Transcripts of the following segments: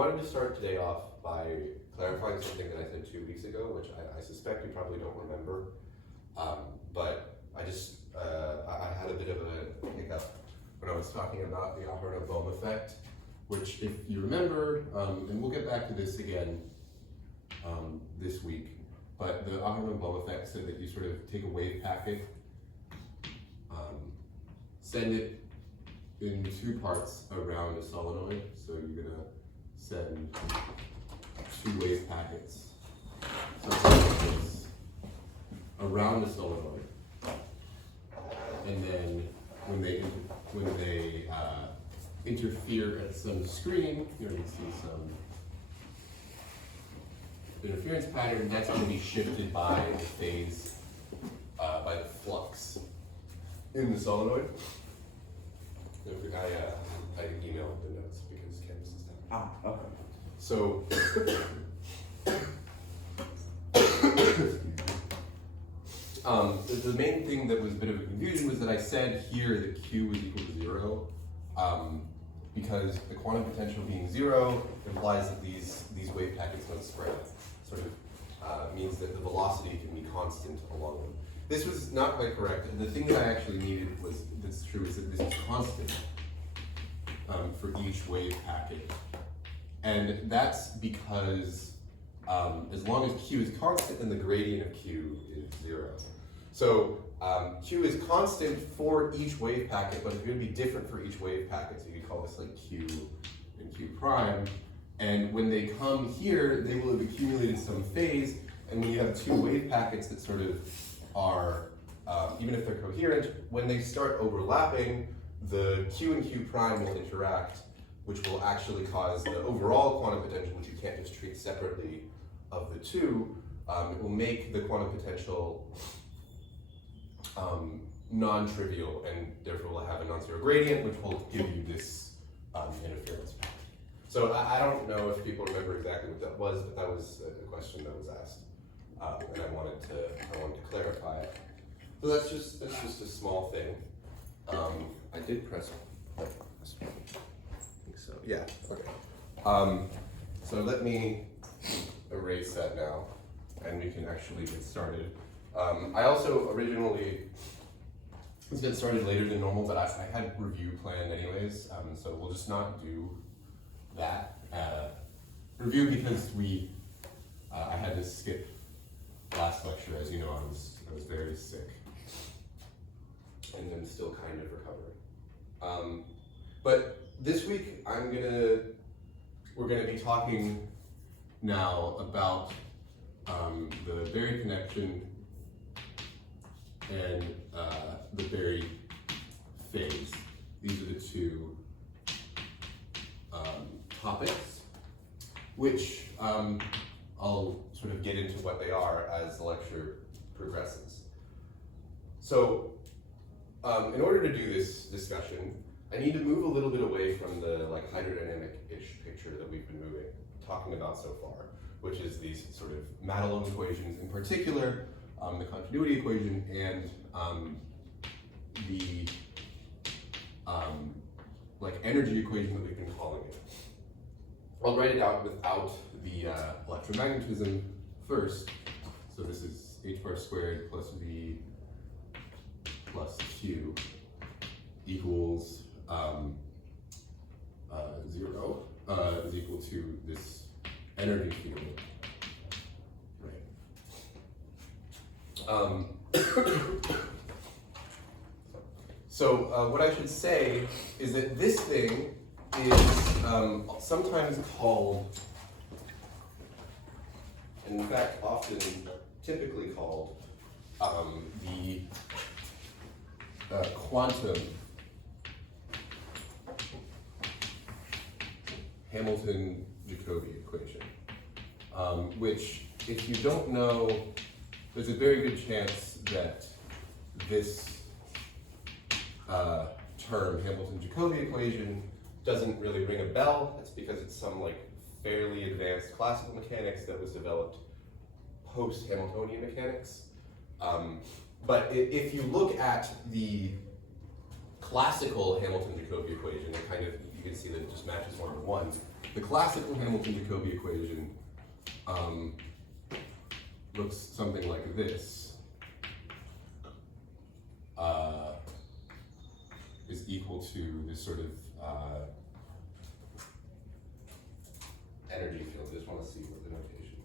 wanted to start today off by clarifying something that I said 2 weeks ago, which I suspect you probably don't remember. But I just, I had a bit of a hiccup when I was talking about the Aharonov-Bohm effect, which if you remember, and we'll get back to this again this week, but the Aharonov-Bohm effect said that you sort of take a wave packet, send it in two parts around a solenoid. So you're gonna send two wave packets, something like this, around the solenoid. And then when they interfere at some screen, you're going to see some interference pattern. That's going to be shifted by the phase, by the flux in the solenoid. I emailed the notes because Canvas is down. Ah, okay. So, the main thing that was a bit of a confusion was that I said here that Q was equal to 0, because the quantum potential being 0 implies that these wave packets don't spread. Sort of means that the velocity can be constant along them. This was not quite correct. And the thing that I actually needed that's true is that this is constant for each wave packet. And that's because as long as Q is constant, then the gradient of Q is 0. So Q is constant for each wave packet, but it's going to be different for each wave packet. So you could call this like Q and Q prime. And when they come here, they will have accumulated some phase. And when you have two wave packets that sort of are, even if they're coherent, when they start overlapping, the Q and Q prime will interact, which will actually cause the overall quantum potential, which you can't just treat separately of the two. It will make the quantum potential non-trivial, and therefore will have a non-zero gradient, which will give you this interference pattern. So I don't know if people remember exactly what that was, but that was a question that was asked, and I wanted to clarify it. So that's just a small thing. I did press. I think so. Yeah. Okay. So let me erase that now, and we can actually get started. I also originally, let's get started later than normal, but I had review planned anyways, so we'll just not do that review because I had to skip last lecture. As you know, I was very sick, and I'm still kind of recovering. But this week we're gonna be talking now about the Berry connection and the Berry phase. These are the two topics, which I'll sort of get into what they are as the lecture progresses. So, in order to do this discussion, I need to move a little bit away from the like hydrodynamic-ish picture that we've been talking about so far, which is these sort of Madelung equations, in particular, the continuity equation and the like energy equation that we've been calling it. I'll write it out without the electromagnetism first. So this is h bar squared plus v plus q equals 0 is equal to this energy field. Right. So what I should say is that this thing is sometimes called, and in fact often typically called, the quantum Hamilton-Jacobi equation, which, if you don't know, there's a very good chance that this term, Hamilton-Jacobi equation, doesn't really ring a bell. That's because it's some like fairly advanced classical mechanics that was developed post-Hamiltonian mechanics. But if you look at the classical Hamilton-Jacobi equation, it kind of, you can see that it just matches 1 to 1. the classical Hamilton-Jacobi equation looks something like this, is equal to this sort of energy field. I just want to see what the notation.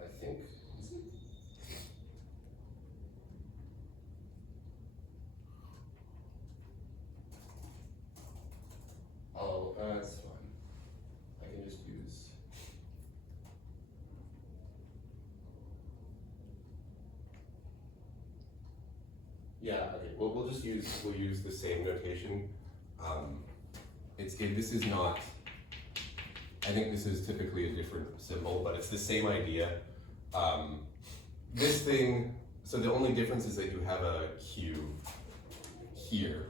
I think. Oh, that's fine. I can just use. Yeah. Okay. Well, we'll use the same notation. This is not. I think this is typically a different symbol, but it's the same idea. This thing, so the only difference is that you have a Q here.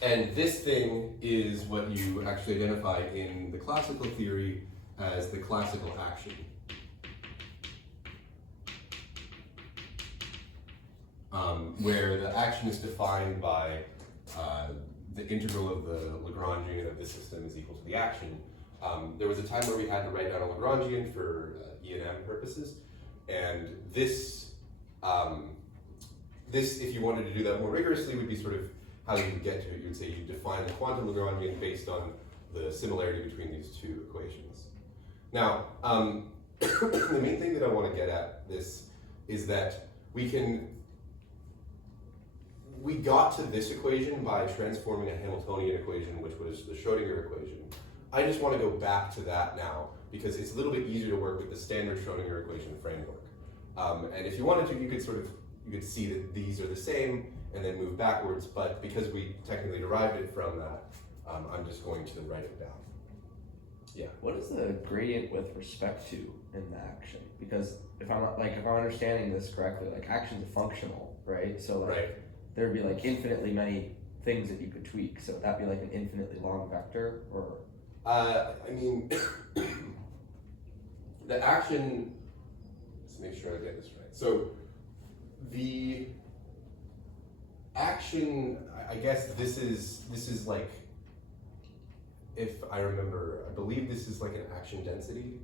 And this thing is what you actually identify in the classical theory as the classical action. Where the action is defined by the integral of the Lagrangian of the system is equal to the action. There was a time where we had to write down a Lagrangian for E and M purposes, and this, if you wanted to do that more rigorously, would be sort of how you would get to it. You would say you define the quantum Lagrangian based on the similarity between these two equations. Now, the main thing that I want to get at this is that we got to this equation by transforming a Hamiltonian equation, which was the Schrodinger equation. I just want to go back to that now because it's a little bit easier to work with the standard Schrodinger equation framework. And if you wanted to, you could see that these are the same and then move backwards, but because we technically derived it from that, I'm just going to write it down. Yeah. What is the gradient with respect to in the action? Because if I'm understanding this correctly, like action's functional, right? So like, right. There'd be like infinitely many things that you could tweak. So would that be like an infinitely long vector, or? I mean, the action. Let's make sure I get this right. So the action, I guess this is like, if I remember, I believe this is like an action density.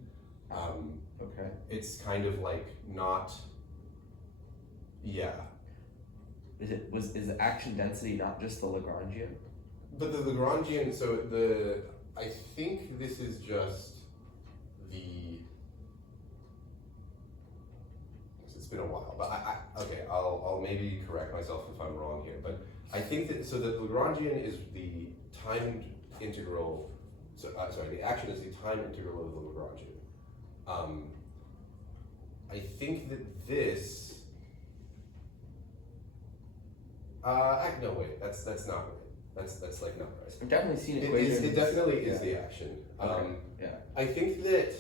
Okay. It's kind of like not. Yeah. Is the action density not just the Lagrangian? But the Lagrangian, I think this is just the, it's been a while, but okay, I'll maybe correct myself if I'm wrong here, but I think that, so the Lagrangian is the timed integral, the action is the time integral of the Lagrangian. I think that this, no wait, that's not right. That's like not right. I've definitely seen equations. It definitely is the action. Okay. Yeah. I think that.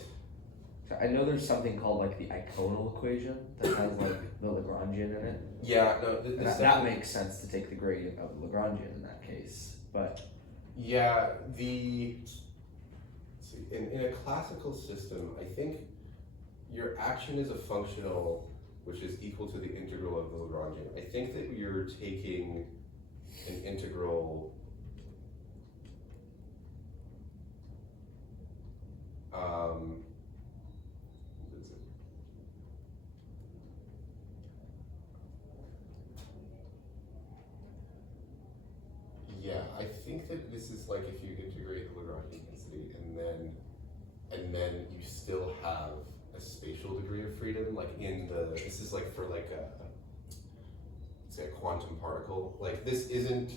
So I know there's something called like the iconal equation that has like the Lagrangian in it. Yeah, no, that makes sense to take the gradient of the Lagrangian in that case, but. Yeah, let's see, in a classical system, I think your action is a functional which is equal to the integral of the Lagrangian. I think that you're taking an integral yeah, I think that this is like if you integrate the Lagrangian density and then you still have a spatial degree of freedom, like this is like for like say a quantum particle. Like this isn't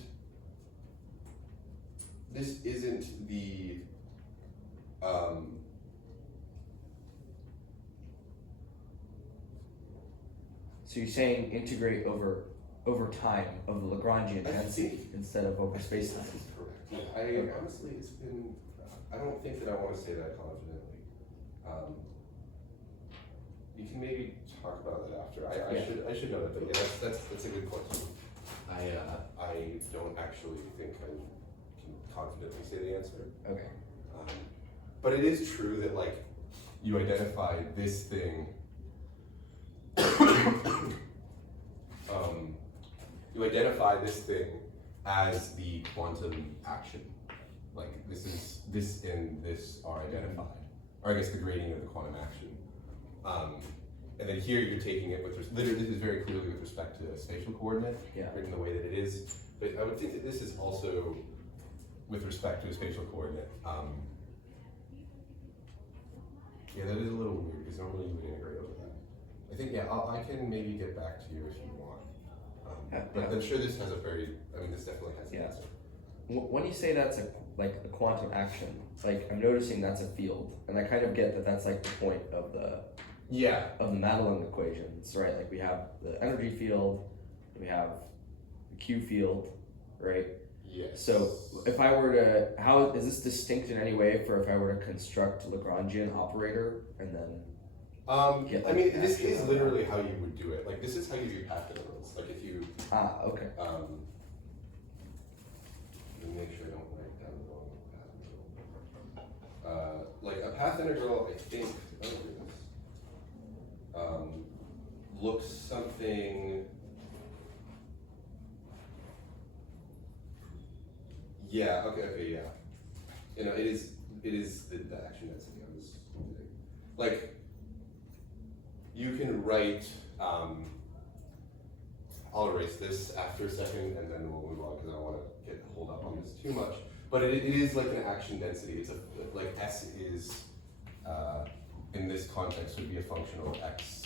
the So you're saying integrate over time of the Lagrangian density instead of over space time? Correct. Yeah, honestly, it's been. I don't think that I want to say that confidently. You can maybe talk about that after. I should know that, but yeah, that's a good question. I don't actually think I can can confidently say the answer. Okay. But it is true that like you identify this thing. You identify this thing as the quantum action. Like this and this are identified, or I guess the gradient of the quantum action. And then here you're taking it with literally this is very clearly with respect to a spatial coordinate, written the way that it is. But I would think that this is also with respect to a spatial coordinate. Yeah, that is a little weird because normally you would integrate over that. I think I can maybe get back to you if you want. But I'm sure this has this definitely has an answer. When you say that's a quantum action, like I'm noticing that's a field, and I kind of get that that's like the point of the Madelung equations, right? Like we have the energy field, we have the Q field, right? Yes. So if I were to, how is this distinct in any way for if I were to construct a Lagrangian operator and then? This is literally how you would do it. Like this is how you do path integrals. Like if you. Okay. Let me make sure I don't write down the wrong path integral. Like a path integral, I think. Oh goodness. Looks something. Yeah. Okay. Yeah. It is the action density. I was like. You can write. I'll erase this after a second, and then we'll move on because I don't want to get hold up on this too much. But it is like an action density. It's like S is in this context would be a function of x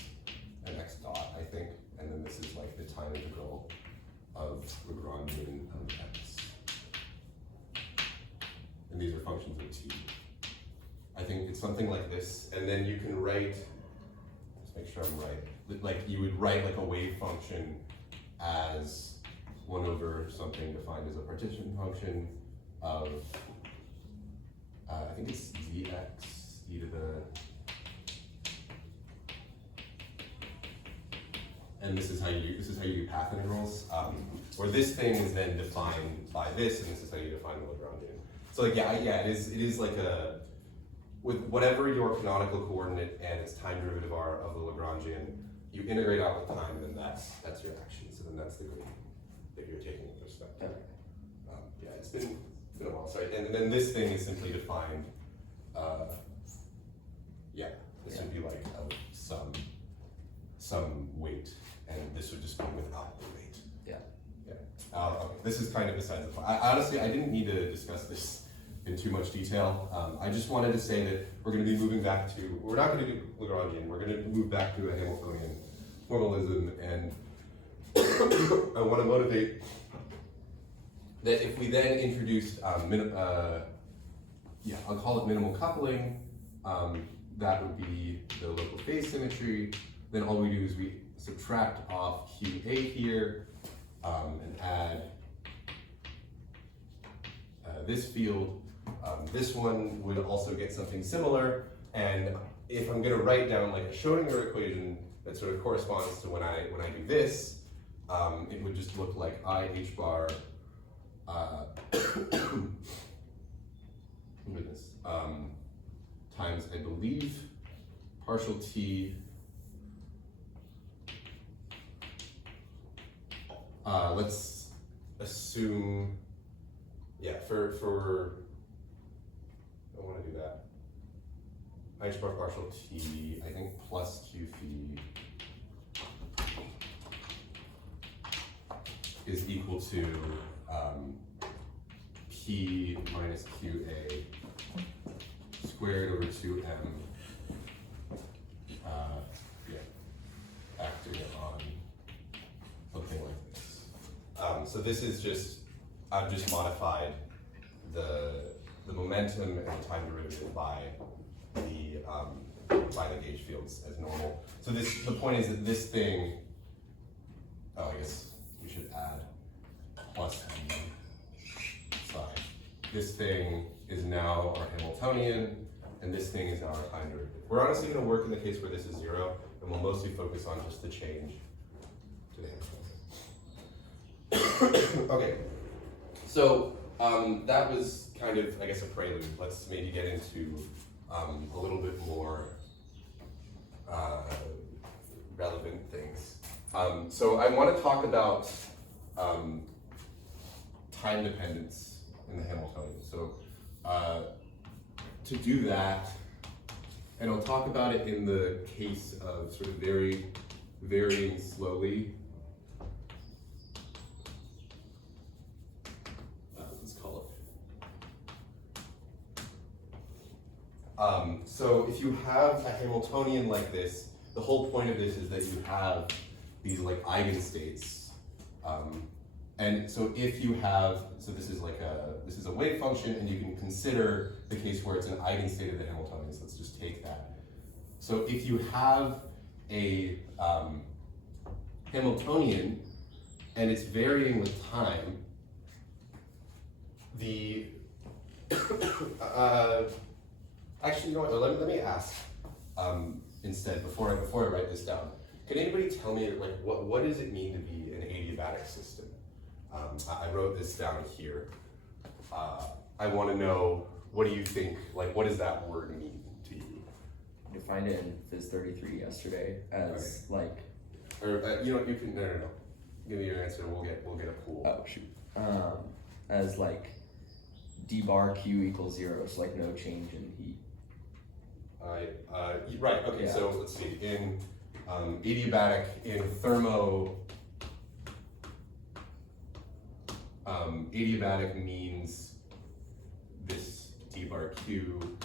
and x dot, I think, and then this is like the time integral of Lagrangian of x, and these are functions of t. I think it's something like this, and then you can write. Let's make sure I'm right. Like you would write like a wave function as 1 over something defined as a partition function of I think it's dx e to the, and this is how you do path integrals, where this thing is then defined by this, and this is how you define the Lagrangian. So like it is like a, with whatever your canonical coordinate and its time derivative are of the Lagrangian, you integrate out the time, then that's your action. So then that's the gradient that you're taking with respect to. It's been a while. Sorry, and then this thing is simply defined. This would be like some weight, and this would just be without the weight. Okay. This is kind of besides the point. Honestly, I didn't need to discuss this in too much detail. I just wanted to say that we're going to be moving back to, we're not going to do Lagrangian, we're going to move back to a Hamiltonian formalism, and I want to motivate that if we then introduced, I'll call it minimal coupling, that would be the local phase symmetry, then all we do is we subtract off QA here, and add this field. This one would also get something similar, and if I'm going to write down like a Schrodinger equation that sort of corresponds to when I do this, it would just look like I h bar times, I believe, partial t. Let's assume, for I want to do that. H bar partial t, I think, plus q phi is equal to p minus qa squared over 2m, acting on something like this. So this is just, I've just modified the momentum and the time derivative by the gauge fields as normal. So the point is that this thing, I guess we should add plus m psi. This thing is now our Hamiltonian, and this thing is now our time derivative. We're honestly going to work in the case where this is 0, and we'll mostly focus on just the change to the Hamiltonian. Okay, so that was kind of, I guess, a prelude. Let's maybe get into a little bit more relevant things. So I want to talk about time dependence in the Hamiltonian. So to do that, and I'll talk about it in the case of sort of varying slowly. Let's call it. So if you have a Hamiltonian like this, the whole point of this is that you have these like eigenstates. And so if you have, so this is a wave function, and you can consider the case where it's an eigenstate of the Hamiltonian. So let's just take that. So if you have a Hamiltonian and it's varying with time, the actually, you know what? Let me ask instead before I write this down. Can anybody tell me like what does it mean to be an adiabatic system? I wrote this down here. I want to know, what do you think? Like, what does that word mean to you? I defined it in Phys 33 yesterday as like. Or you know, you can no. Give me your answer. We'll get a pool. Oh shoot. As like d bar q equals 0, so like no change in heat. Right. Okay. Yeah. So let's see. In adiabatic, in adiabatic means this d bar q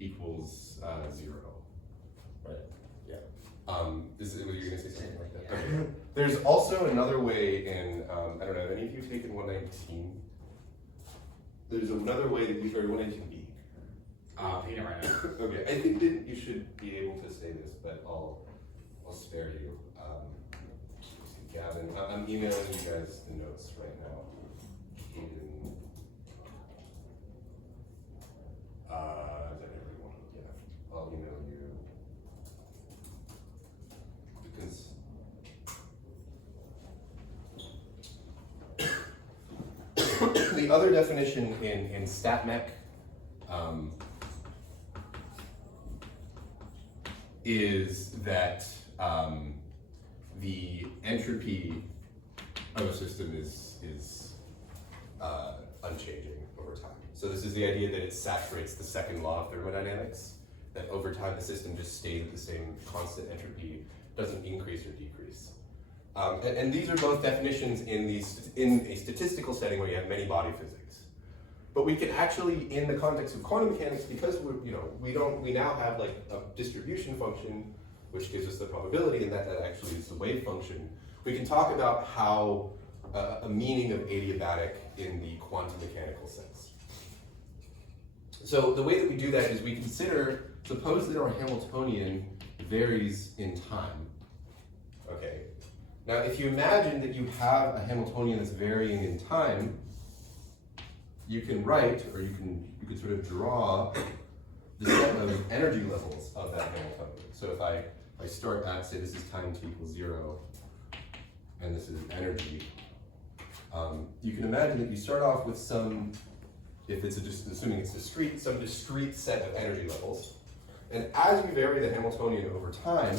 equals 0. Right. Yeah. Is it, were you going to say something like that? Okay. There's also another way in, I don't know, have any of you taken 119? There's another way that or 119b. Taking it right now. Okay, I think that you should be able to say this, but I'll spare you. Gavin, I'm emailing you guys the notes right now. Caden, is that everyone? Yeah, I'll email you. Because the other definition in StatMech is that the entropy of a system is unchanging over time. So this is the idea that it saturates the second law of thermodynamics, that over time the system just stays at the same constant entropy, doesn't increase or decrease. And these are both definitions in a statistical setting where you have many body physics. But we can actually, in the context of quantum mechanics, because we now have like a distribution function, which gives us the probability, and that actually is the wave function. We can talk about how a meaning of adiabatic in the quantum mechanical sense. So the way that we do that is we consider, suppose that our Hamiltonian varies in time. Okay. Now, if you imagine that you have a Hamiltonian that's varying in time, you can write, or you could sort of draw the set of energy levels of that Hamiltonian. So if I start at, say, this is time t equals 0, and this is energy, you can imagine that you start off with some, if it's just assuming it's discrete, some discrete set of energy levels. And as we vary the Hamiltonian over time,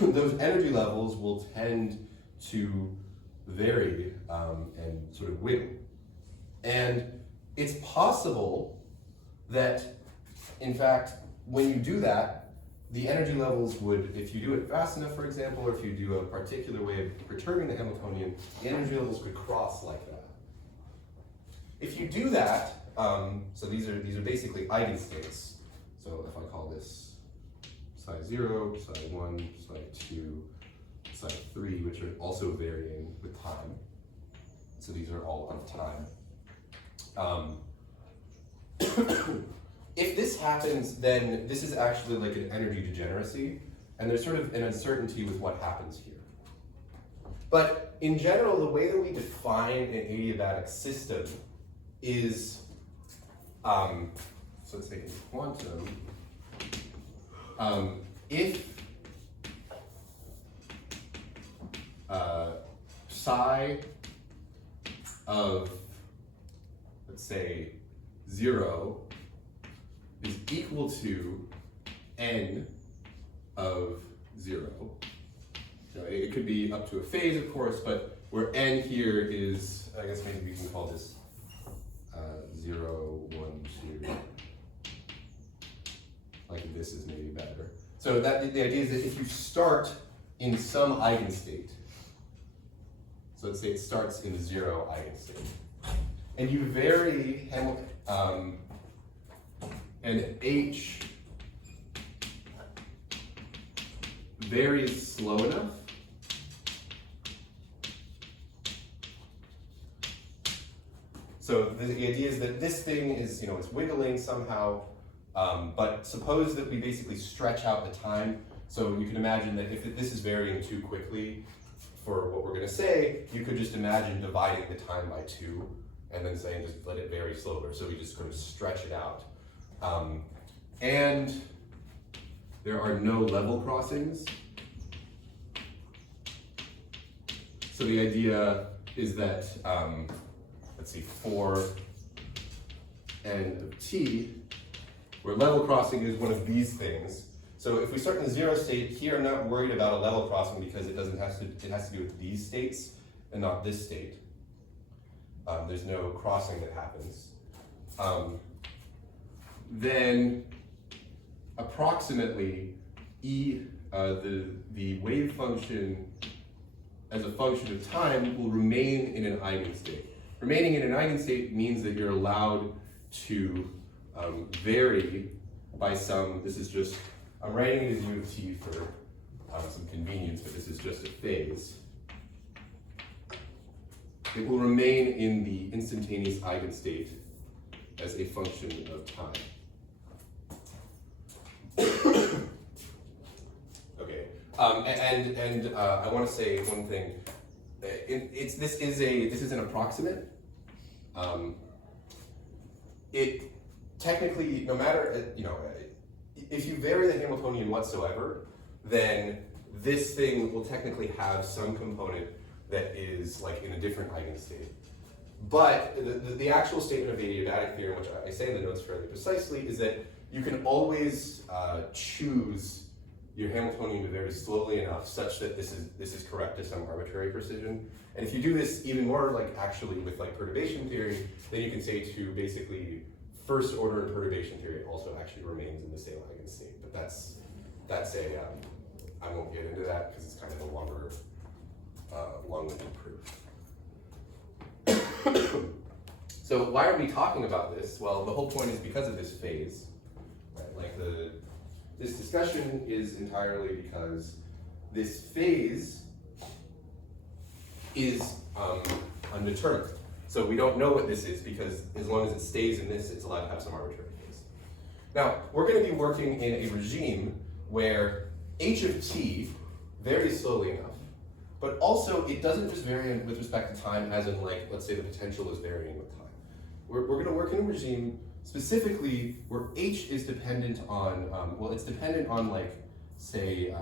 those energy levels will tend to vary and sort of wiggle. And it's possible that, in fact, when you do that, the energy levels would, if you do it fast enough, for example, or if you do a particular way of perturbing the Hamiltonian, the energy levels could cross like that. If you do that, so these are basically eigenstates. So if I call this psi 0, psi 1, psi 2, psi 3, which are also varying with time. So these are all of time. If this happens, then this is actually like an energy degeneracy, and there's sort of an uncertainty with what happens here. But in general, the way that we define an adiabatic system is, so let's take it to quantum. If psi of, let's say, 0 is equal to n of 0. So it could be up to a phase, of course, but where n here is, I guess maybe we can call this 0, 1, 2. Like this is maybe better. So that the idea is that if you start in some eigenstate, so let's say it starts in the 0 eigenstate, and you vary and h varies slow enough so the idea is that this thing is, it's wiggling somehow, but suppose that we basically stretch out the time. So you can imagine that if this is varying too quickly for what we're going to say, you could just imagine dividing the time by 2 and then saying just let it vary slower. So we just kind of stretch it out. And there are no level crossings. So the idea is that, let's see, for n of t, where level crossing is one of these things. So if we start in the 0 state, here I'm not worried about a level crossing because it has to do with these states and not this state. There's no crossing that happens. Then approximately the wave function as a function of time will remain in an eigenstate. Remaining in an eigenstate means that you're allowed to vary by some, this is just, I'm writing it as u of t for some convenience, but this is just a phase. It will remain in the instantaneous eigenstate as a function of time. Okay, and I want to say one thing. This is an approximate. It technically, no matter if you vary the Hamiltonian whatsoever, then this thing will technically have some component that is like in a different eigenstate. But the actual statement of the adiabatic theorem, which I say in the notes fairly precisely, is that you can always choose your Hamiltonian to vary slowly enough such that this is correct to some arbitrary precision. And if you do this even more actually with perturbation theory, then you can say to basically first order in perturbation theory also actually remains in the same eigenstate. But that's a I won't get into that because it's kind of a longer long-winded proof. So why are we talking about this? Well, the whole point is because of this phase. Right? This discussion is entirely because this phase is undetermined. So we don't know what this is because as long as it stays in this, it's allowed to have some arbitrary phase. Now, we're going to be working in a regime where h of t varies slowly enough, but also it doesn't just vary with respect to time as in let's say the potential is varying with time. We're going to work in a regime specifically where h is dependent on, it's dependent on say,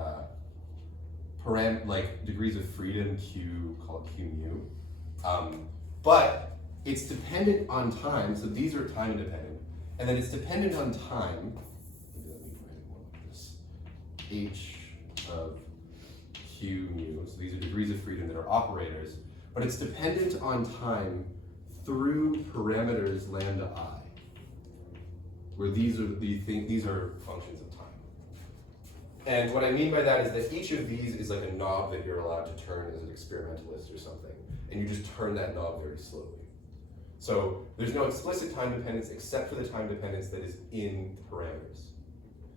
degrees of freedom q, called q mu. But it's dependent on time, so these are time independent, and then it's dependent on time, maybe let me write it more like this, h of q mu, so these are degrees of freedom that are operators, but it's dependent on time through parameters lambda I, where these are functions of time. And what I mean by that is that each of these is like a knob that you're allowed to turn as an experimentalist or something, and you just turn that knob very slowly. So there's no explicit time dependence except for the time dependence that is in parameters.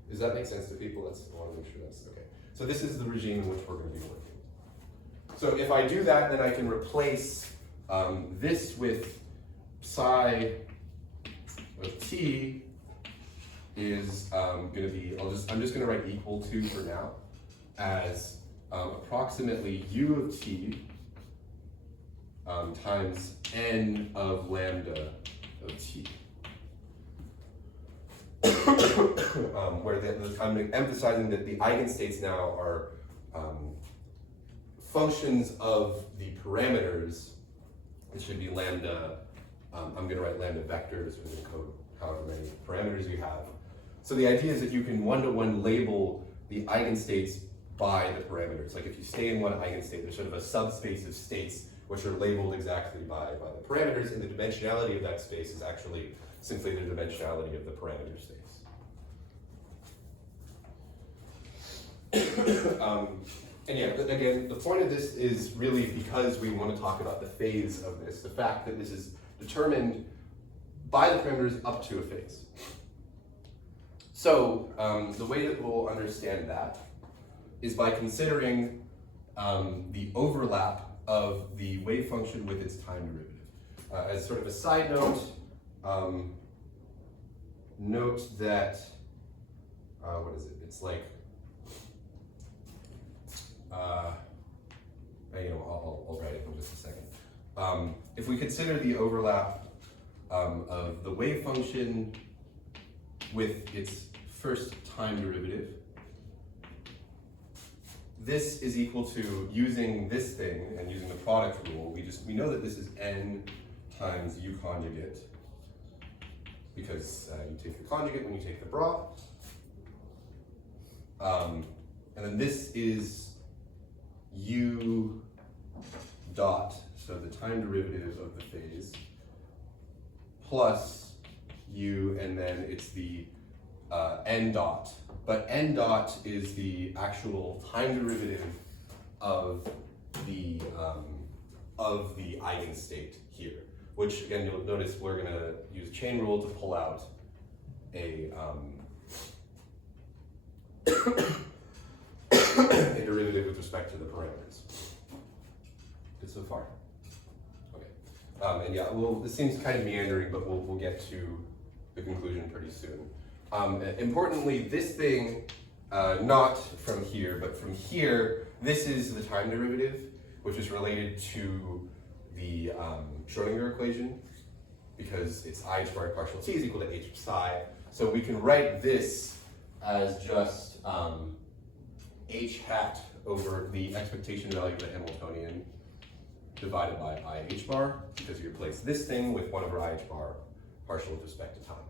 Does that make sense to people? I want to make sure that's okay. So this is the regime in which we're going to be working. So if I do that, then I can replace this with psi of t is going to be, I'm just going to write equal to for now as approximately u of t times n of lambda of t. Where I'm emphasizing that the eigenstates now are functions of the parameters it should be lambda, I'm gonna write lambda vectors, we're gonna code however many parameters you have. So the idea is that you can one-to-one label the eigenstates by the parameters. Like if you stay in one eigenstate, there's sort of a subspace of states which are labeled exactly by the parameters, and the dimensionality of that space is actually simply the dimensionality of the parameter space. And yeah, again, the point of this is really because we want to talk about the phase of this, the fact that this is determined by the parameters up to a phase. So the way that we'll understand that is by considering the overlap of the wave function with its time derivative. As sort of a side note, note that, what is it? It's like, I'll write it in just a second. If we consider the overlap of the wave function with its first time derivative, this is equal to using this thing and using the product rule. We know that this is n times u conjugate because you take the conjugate when you take the bra. And then this is u dot, so the time derivative of the phase, plus u, and then it's the n dot. But n dot is the actual time derivative of the eigenstate here, which again you'll notice we're going to use chain rule to pull out a a derivative with respect to the parameters. Good so far? Okay. And yeah, well, this seems kind of meandering, but we'll get to the conclusion pretty soon. Importantly, this thing, not from here, but from here, this is the time derivative, which is related to the Schrodinger equation, because it's I squared partial t is equal to h psi. So we can write this as just h hat over the expectation value of the Hamiltonian divided by I h bar, because you replace this thing with 1 over I h bar partial with respect to time.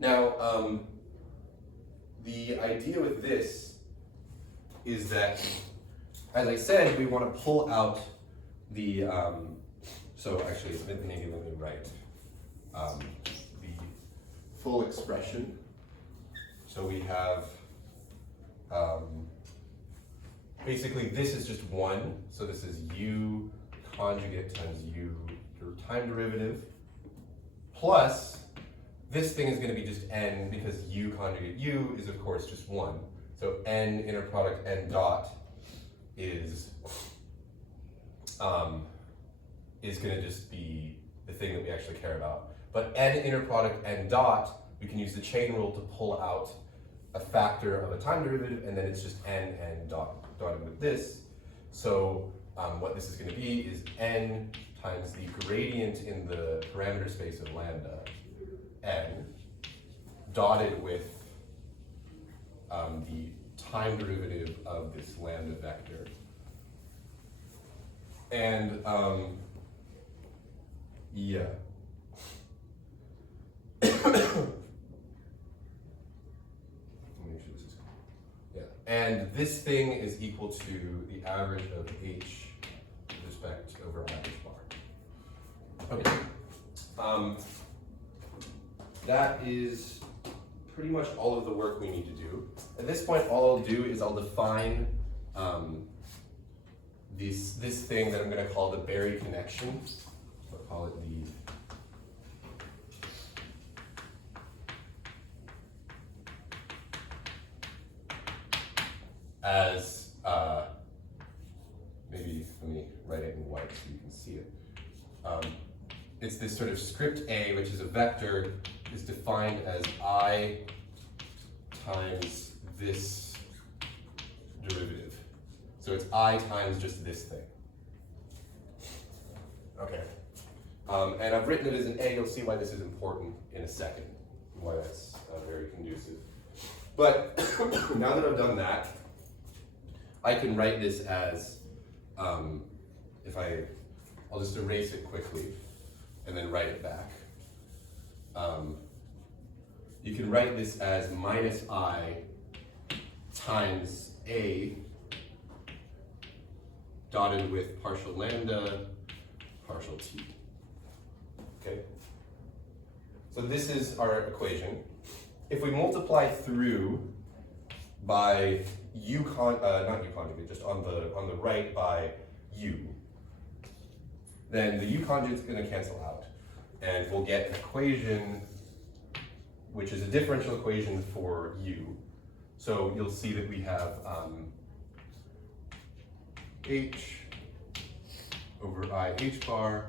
Now, the idea with this is that, as I said, we want to pull out the, so actually, maybe let me write the full expression. So we have, basically this is just 1, so this is u conjugate times u time derivative, plus this thing is going to be just n, because u conjugate u is of course just 1. So n inner product n dot is going to just be the thing that we actually care about. But n inner product n dot, we can use the chain rule to pull out a factor of a time derivative, and then it's just n dotted with this. So what this is going to be is n times the gradient in the parameter space of lambda, n, dotted with the time derivative of this lambda vector. And yeah. And this thing is equal to the average of h with respect over average bar. Okay. That is pretty much all of the work we need to do. At this point, all I'll do is I'll define this thing that I'm going to call the Berry connection. I'll call it the as, maybe let me write it in white so you can see it. It's this sort of script A, which is a vector, is defined as I times this derivative. So it's I times just this thing. Okay. And I've written it as an A. You'll see why this is important in a second, why that's very conducive. But now that I've done that, I can write this as, if I I'll just erase it quickly and then write it back. You can write this as minus I times A dotted with partial lambda, partial t. Okay? So this is our equation. If we multiply through by not u conjugate, just on the right by u, then the u conjugate is going to cancel out, and we'll get an equation which is a differential equation for u. So you'll see that we have h over I h bar.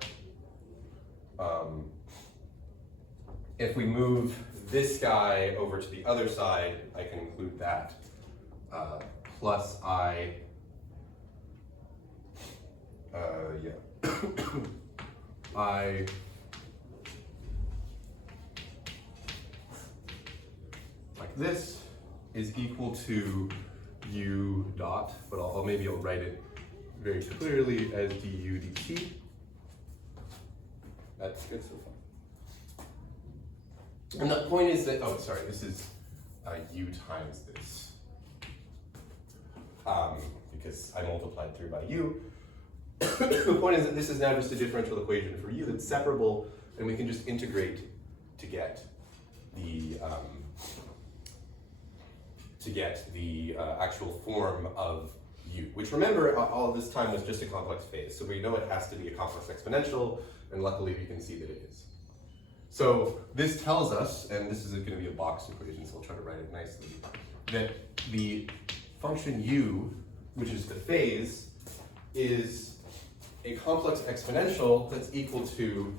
If we move this guy over to the other side, I can include that plus I, I like this is equal to u dot, but maybe I'll write it very clearly as du dt. That's good so far. And the point is that, oh, sorry, this is u times this. Because I multiplied through by u. The point is that this is now just a differential equation for u that's separable, and we can just integrate to get the actual form of u, which remember all this time was just a complex phase, so we know it has to be a complex exponential, and luckily we can see that it is. So this tells us, and this is going to be a box equation, so I'll try to write it nicely, that the function u, which is the phase, is a complex exponential that's equal to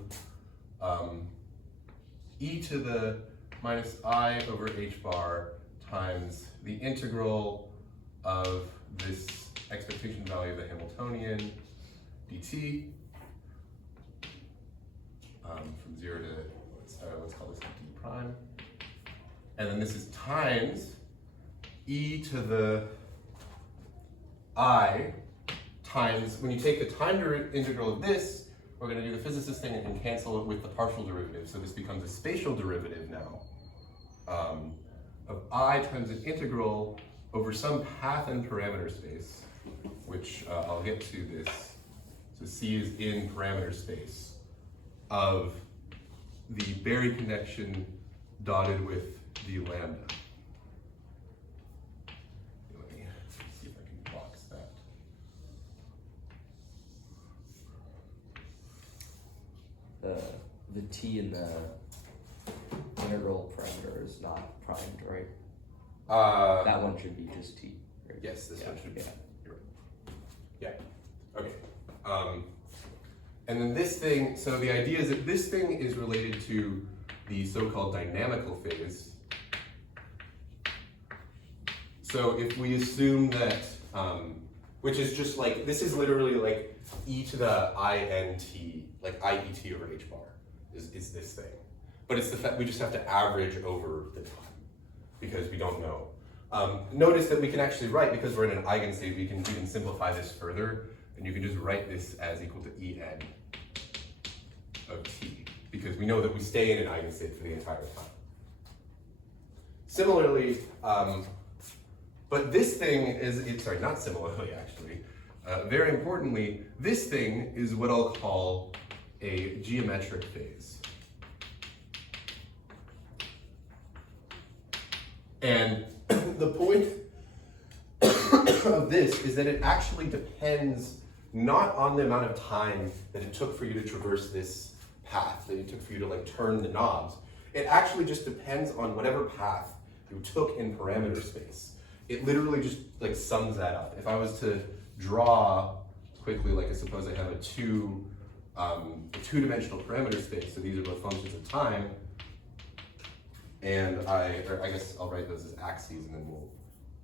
e to the minus I over h bar times the integral of this expectation value of the Hamiltonian dt from 0 to, let's call this d prime. And then this is times e to the I times, when you take the time integral of this, we're going to do the physicist thing and can cancel it with the partial derivative. So this becomes a spatial derivative now of I times an integral over some path and parameter space, which I'll get to this. So C is in parameter space of the Berry connection dotted with the lambda. Let me see if I can box that. The t in the integral parameter is not primed, right? That one should be just t. Right? Yes, this one should be. Yeah. You're right. Yeah. Okay. And then this thing, so the idea is that this thing is related to the so-called dynamical phase. So if we assume that, which is just like, this is literally like e to the int, like iet over h bar is this thing. But it's the fact we just have to average over the time because we don't know. Notice that we can actually write, because we're in an eigenstate, we can simplify this further, and you can just write this as equal to en of t, because we know that we stay in an eigenstate for the entire time. Similarly, but this thing is, sorry, not similarly actually, very importantly, this thing is what I'll call a geometric phase. And the point of this is that it actually depends not on the amount of time that it took for you to traverse this path, that it took for you to like turn the knobs. It actually just depends on whatever path you took in parameter space. It literally just like sums that up. If I was to draw quickly, like I suppose I have a two-dimensional parameter space, so these are both functions of time, and I guess I'll write those as axes, and then we'll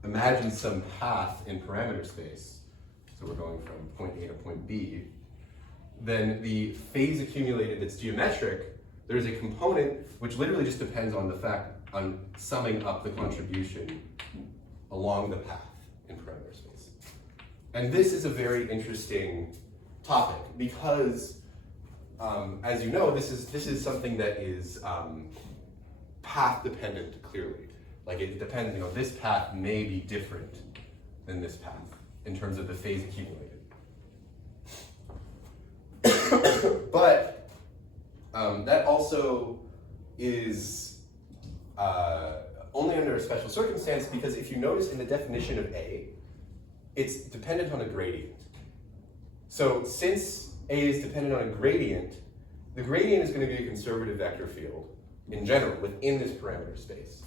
imagine some path in parameter space. So we're going from point A to point B. Then the phase accumulated that's geometric, there's a component which literally just depends on the fact, on summing up the contribution along the path in parameter space. And this is a very interesting topic because, as you know, this is something that is path dependent clearly. Like it depends, this path may be different than this path in terms of the phase accumulated. But that also is only under a special circumstance, because if you notice in the definition of A, it's dependent on a gradient. So since A is dependent on a gradient, the gradient is going to be a conservative vector field in general within this parameter space.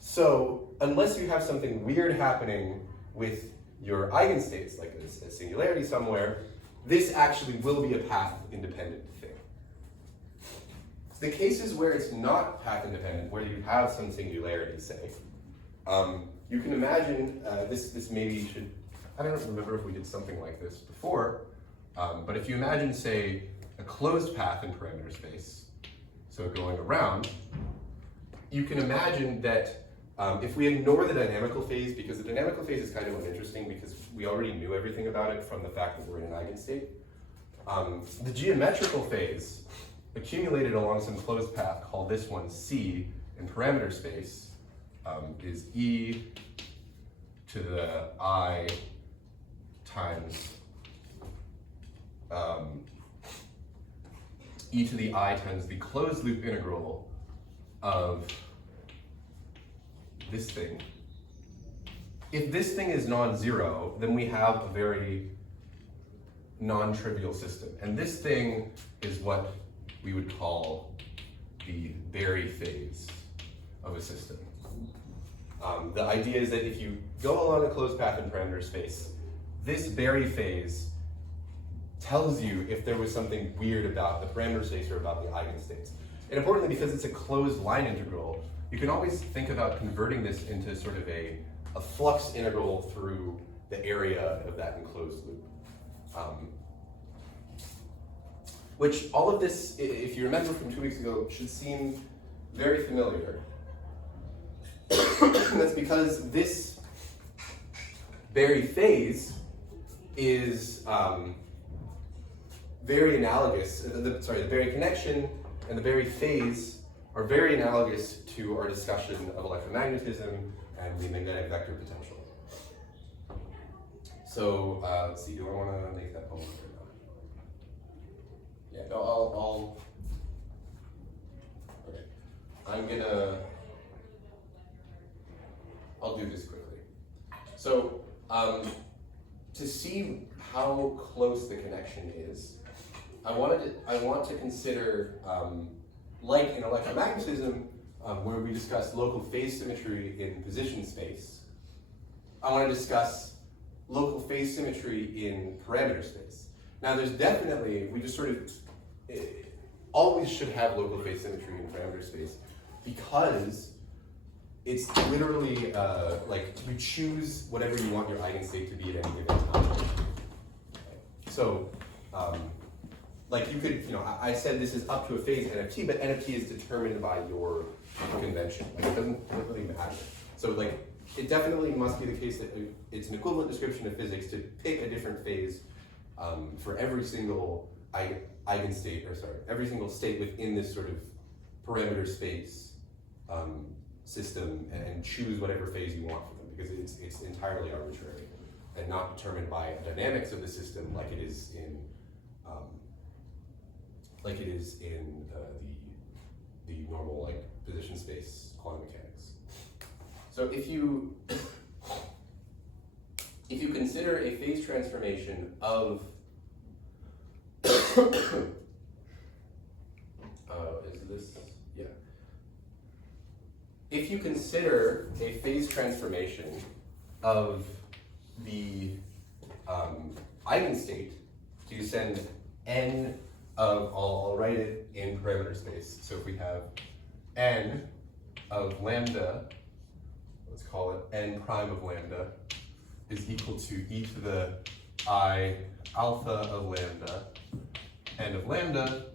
So unless you have something weird happening with your eigenstates, like a singularity somewhere, this actually will be a path independent thing. The cases where it's not path independent, where you have some singularity, say, you can imagine this maybe should, I don't remember if we did something like this before, but if you imagine, say, a closed path in parameter space, so going around, you can imagine that if we ignore the dynamical phase, because the dynamical phase is kind of uninteresting because we already knew everything about it from the fact that we're in an eigenstate. The geometrical phase accumulated along some closed path, called this one C in parameter space, is e to the I times e to the I times the closed loop integral of this thing. If this thing is non-zero, then we have a very non-trivial system. And this thing is what we would call the Berry phase of a system. The idea is that if you go along a closed path in parameter space, this Berry phase tells you if there was something weird about the parameter space or about the eigenstates. And importantly, because it's a closed line integral, you can always think about converting this into sort of a flux integral through the area of that enclosed loop. Which all of this, if you remember from 2 weeks ago, should seem very familiar. That's because this Berry phase is very analogous, the Berry connection and the Berry phase are very analogous to our discussion of electromagnetism and the magnetic vector potential. So let's see, do I want to make that homework or not? Yeah, no, okay. I'll do this quickly. So to see how close the connection is, I want to consider, like in electromagnetism, where we discuss local phase symmetry in position space, I want to discuss local phase symmetry in parameter space. Now there's definitely, we just sort of always should have local phase symmetry in parameter space, because it's literally like you choose whatever you want your eigenstate to be at any given time. So, like you could, I said this is up to a phase NFT, but NFT is determined by your convention. Like it doesn't really matter. So like, it definitely must be the case that it's an equivalent description of physics to pick a different phase for every single eigenstate, every single state within this sort of parameter space system, and choose whatever phase you want for them, because it's entirely arbitrary and not determined by the dynamics of the system like it is in the normal position space quantum mechanics. So if you consider a phase transformation of if you consider a phase transformation of the eigenstate, so you send n of, I'll write it in parameter space. So if we have n of lambda, let's call it n prime of lambda, is equal to e to the I alpha of lambda, n of lambda,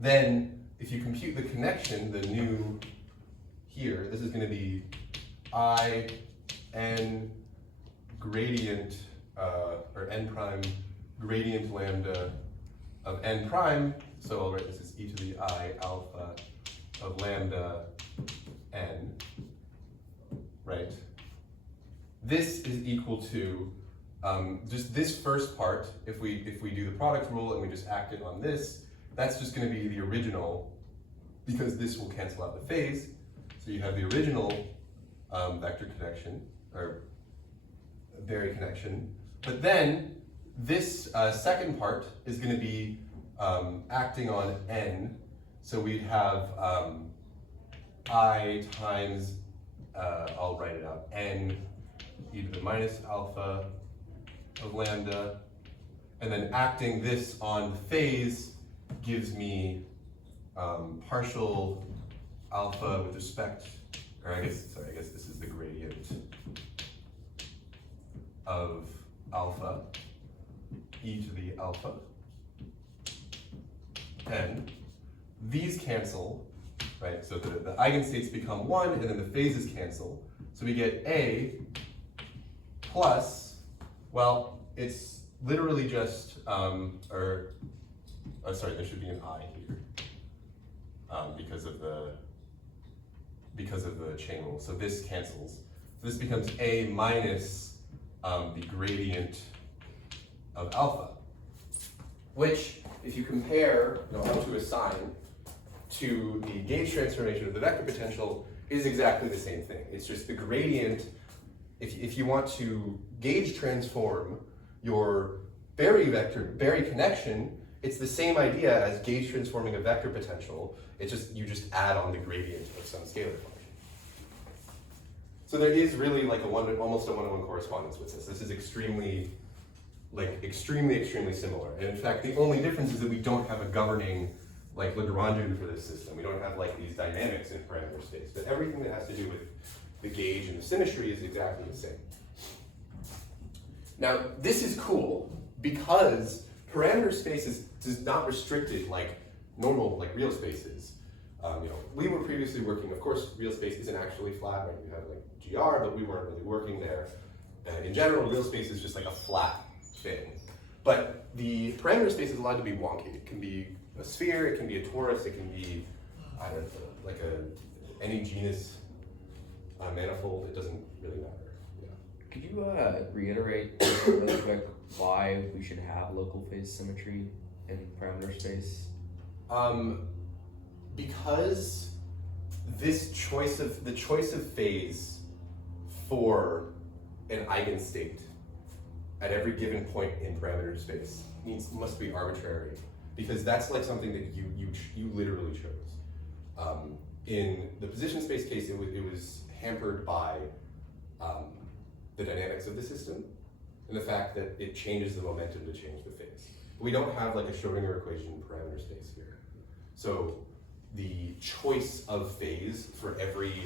then if you compute the connection, the new here, this is going to be I n gradient or n prime gradient lambda of n prime, so I'll write this as e to the I alpha of lambda n, right? This is equal to just this first part. If we do the product rule and we just act it on this, that's just going to be the original, because this will cancel out the phase. So you have the original vector connection, or Berry connection. But then this second part is going to be acting on n. So we'd have I times, I'll write it out, n e to the minus alpha of lambda. And then acting this on the phase gives me partial alpha with respect, or I guess this is the gradient of alpha, e to the alpha, n. These cancel, right? So the eigenstates become 1, and then the phases cancel. So we get A plus, well, it's literally just, sorry, there should be an I here, because of the chain rule. So this cancels. So this becomes A minus the gradient of alpha, which, if you compare, up to a sign to the gauge transformation of the vector potential, is exactly the same thing. It's just the gradient. If you want to gauge transform your Berry connection, it's the same idea as gauge transforming a vector potential. It's just, you just add on the gradient of some scalar function. So there is really like almost a one-to-one correspondence with this. This is extremely similar. And in fact, the only difference is that we don't have a governing like Lagrangian for this system. We don't have like these dynamics in parameter space, but everything that has to do with the gauge and the symmetry is exactly the same. Now, this is cool because parameter space is not restricted like normal, like real spaces. We were previously working, of course, real space isn't actually flat, right? We have like GR, but we weren't really working there. In general, real space is just like a flat thing. But the parameter space is allowed to be wonky. It can be a sphere, it can be a torus, it can be, I don't know, like any genus manifold. It doesn't really matter. Yeah. Could you reiterate really quick why we should have local phase symmetry in parameter space? Because the choice of phase for an eigenstate at every given point in parameter space must be arbitrary, because that's like something that you literally chose. In the position space case, it was hampered by the dynamics of the system and the fact that it changes the momentum to change the phase. But we don't have like a Schrodinger equation in parameter space here. So the choice of phase for every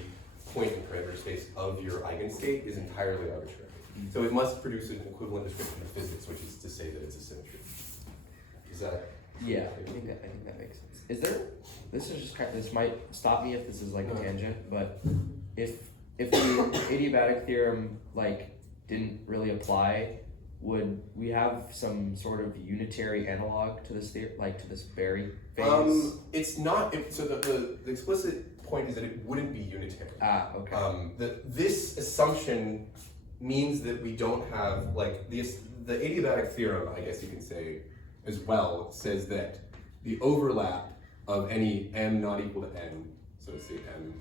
point in parameter space of your eigenstate is entirely arbitrary. So it must produce an equivalent description of physics, which is to say that it's a symmetry. Is that? Yeah, I think that makes sense. Is there? This is just this might stop me if this is like a tangent, but if the adiabatic theorem like didn't really apply, would we have some sort of unitary analog to this to this Berry phase? It's not. So the explicit point is that it wouldn't be unitary. Ah, okay. This assumption means that we don't have like the adiabatic theorem, I guess you can say, as well, says that the overlap of any m not equal to n, so let's say m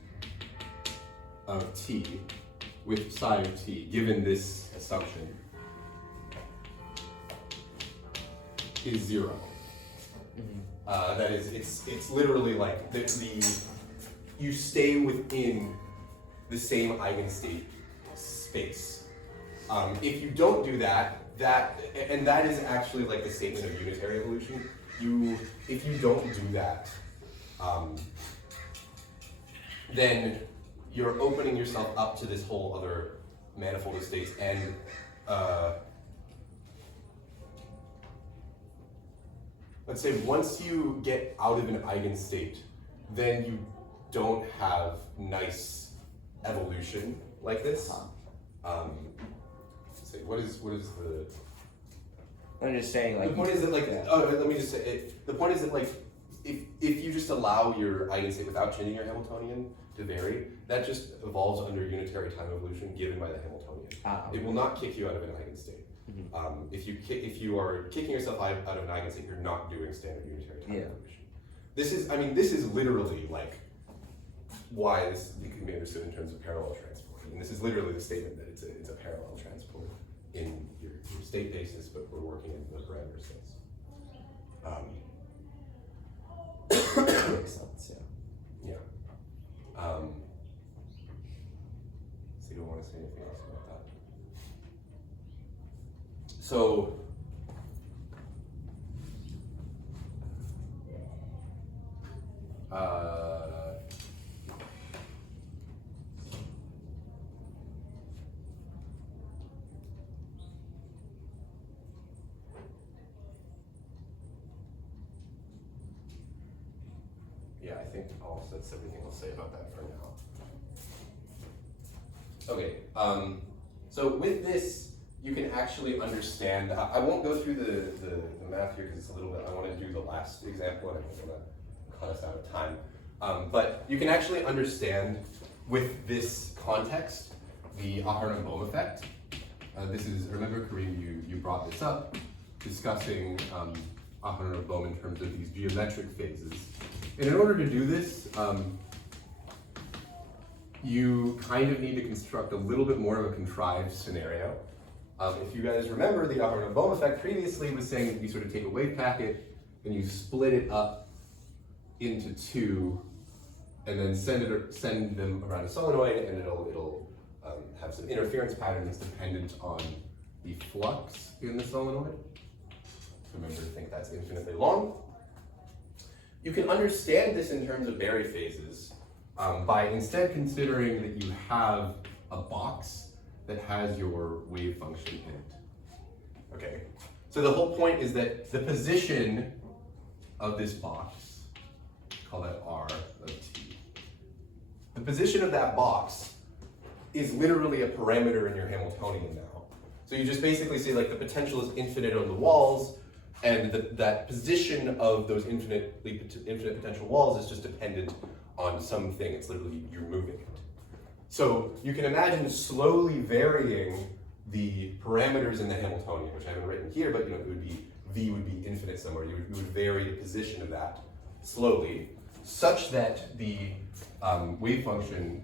of t with psi of t, given this assumption, is 0. Mm-hmm. That is, it's literally like you stay within the same eigenstate space. If you don't do that is actually like the statement of unitary evolution. If you don't do that, then you're opening yourself up to this whole other manifold of states, and let's say once you get out of an eigenstate, then you don't have nice evolution like this. say? What is the? I'm just saying, like, The point is that, like, let me just say it. The point is that, like, if you just allow your eigenstate without changing your Hamiltonian to vary, that just evolves under unitary time evolution given by the Hamiltonian. Okay. It will not kick you out of an eigenstate. If you are kicking yourself out of an eigenstate, you're not doing standard unitary time evolution. This is literally like why this can be understood in terms of parallel transport. And this is literally the statement that it's a parallel transport in your state basis, but we're working in the parameter space. Makes sense, yeah. So you don't want to say anything else about that. So, yeah, I think that's everything I'll say about that for now. Okay, so with this, you can actually understand, I won't go through the math here because it's a little bit, I want to do the last example and I'm going to cut us out of time. But you can actually understand with this context, the Aharonov-Bohm effect. This is, remember Kareem, you brought this up, discussing Aharonov-Bohm in terms of these geometric phases. And in order to do this, you kind of need to construct a little bit more of a contrived scenario. If you guys remember, the Aharonov-Bohm effect previously was saying that you sort of take a wave packet and you split it up into two, and then send them around a solenoid, and it'll have some interference patterns dependent on the flux in the solenoid. So remember to think that's infinitely long. You can understand this in terms of Berry phases by instead considering that you have a box that has your wave function in it. Okay, so the whole point is that the position of this box, call that R of t, the position of that box is literally a parameter in your Hamiltonian now. So you just basically say like the potential is infinite on the walls, and that position of those infinite potential walls is just dependent on something. It's literally, you're moving it. So you can imagine slowly varying the parameters in the Hamiltonian, which I haven't written here, but it would be, V would be infinite somewhere. You would vary the position of that slowly, such that the wave function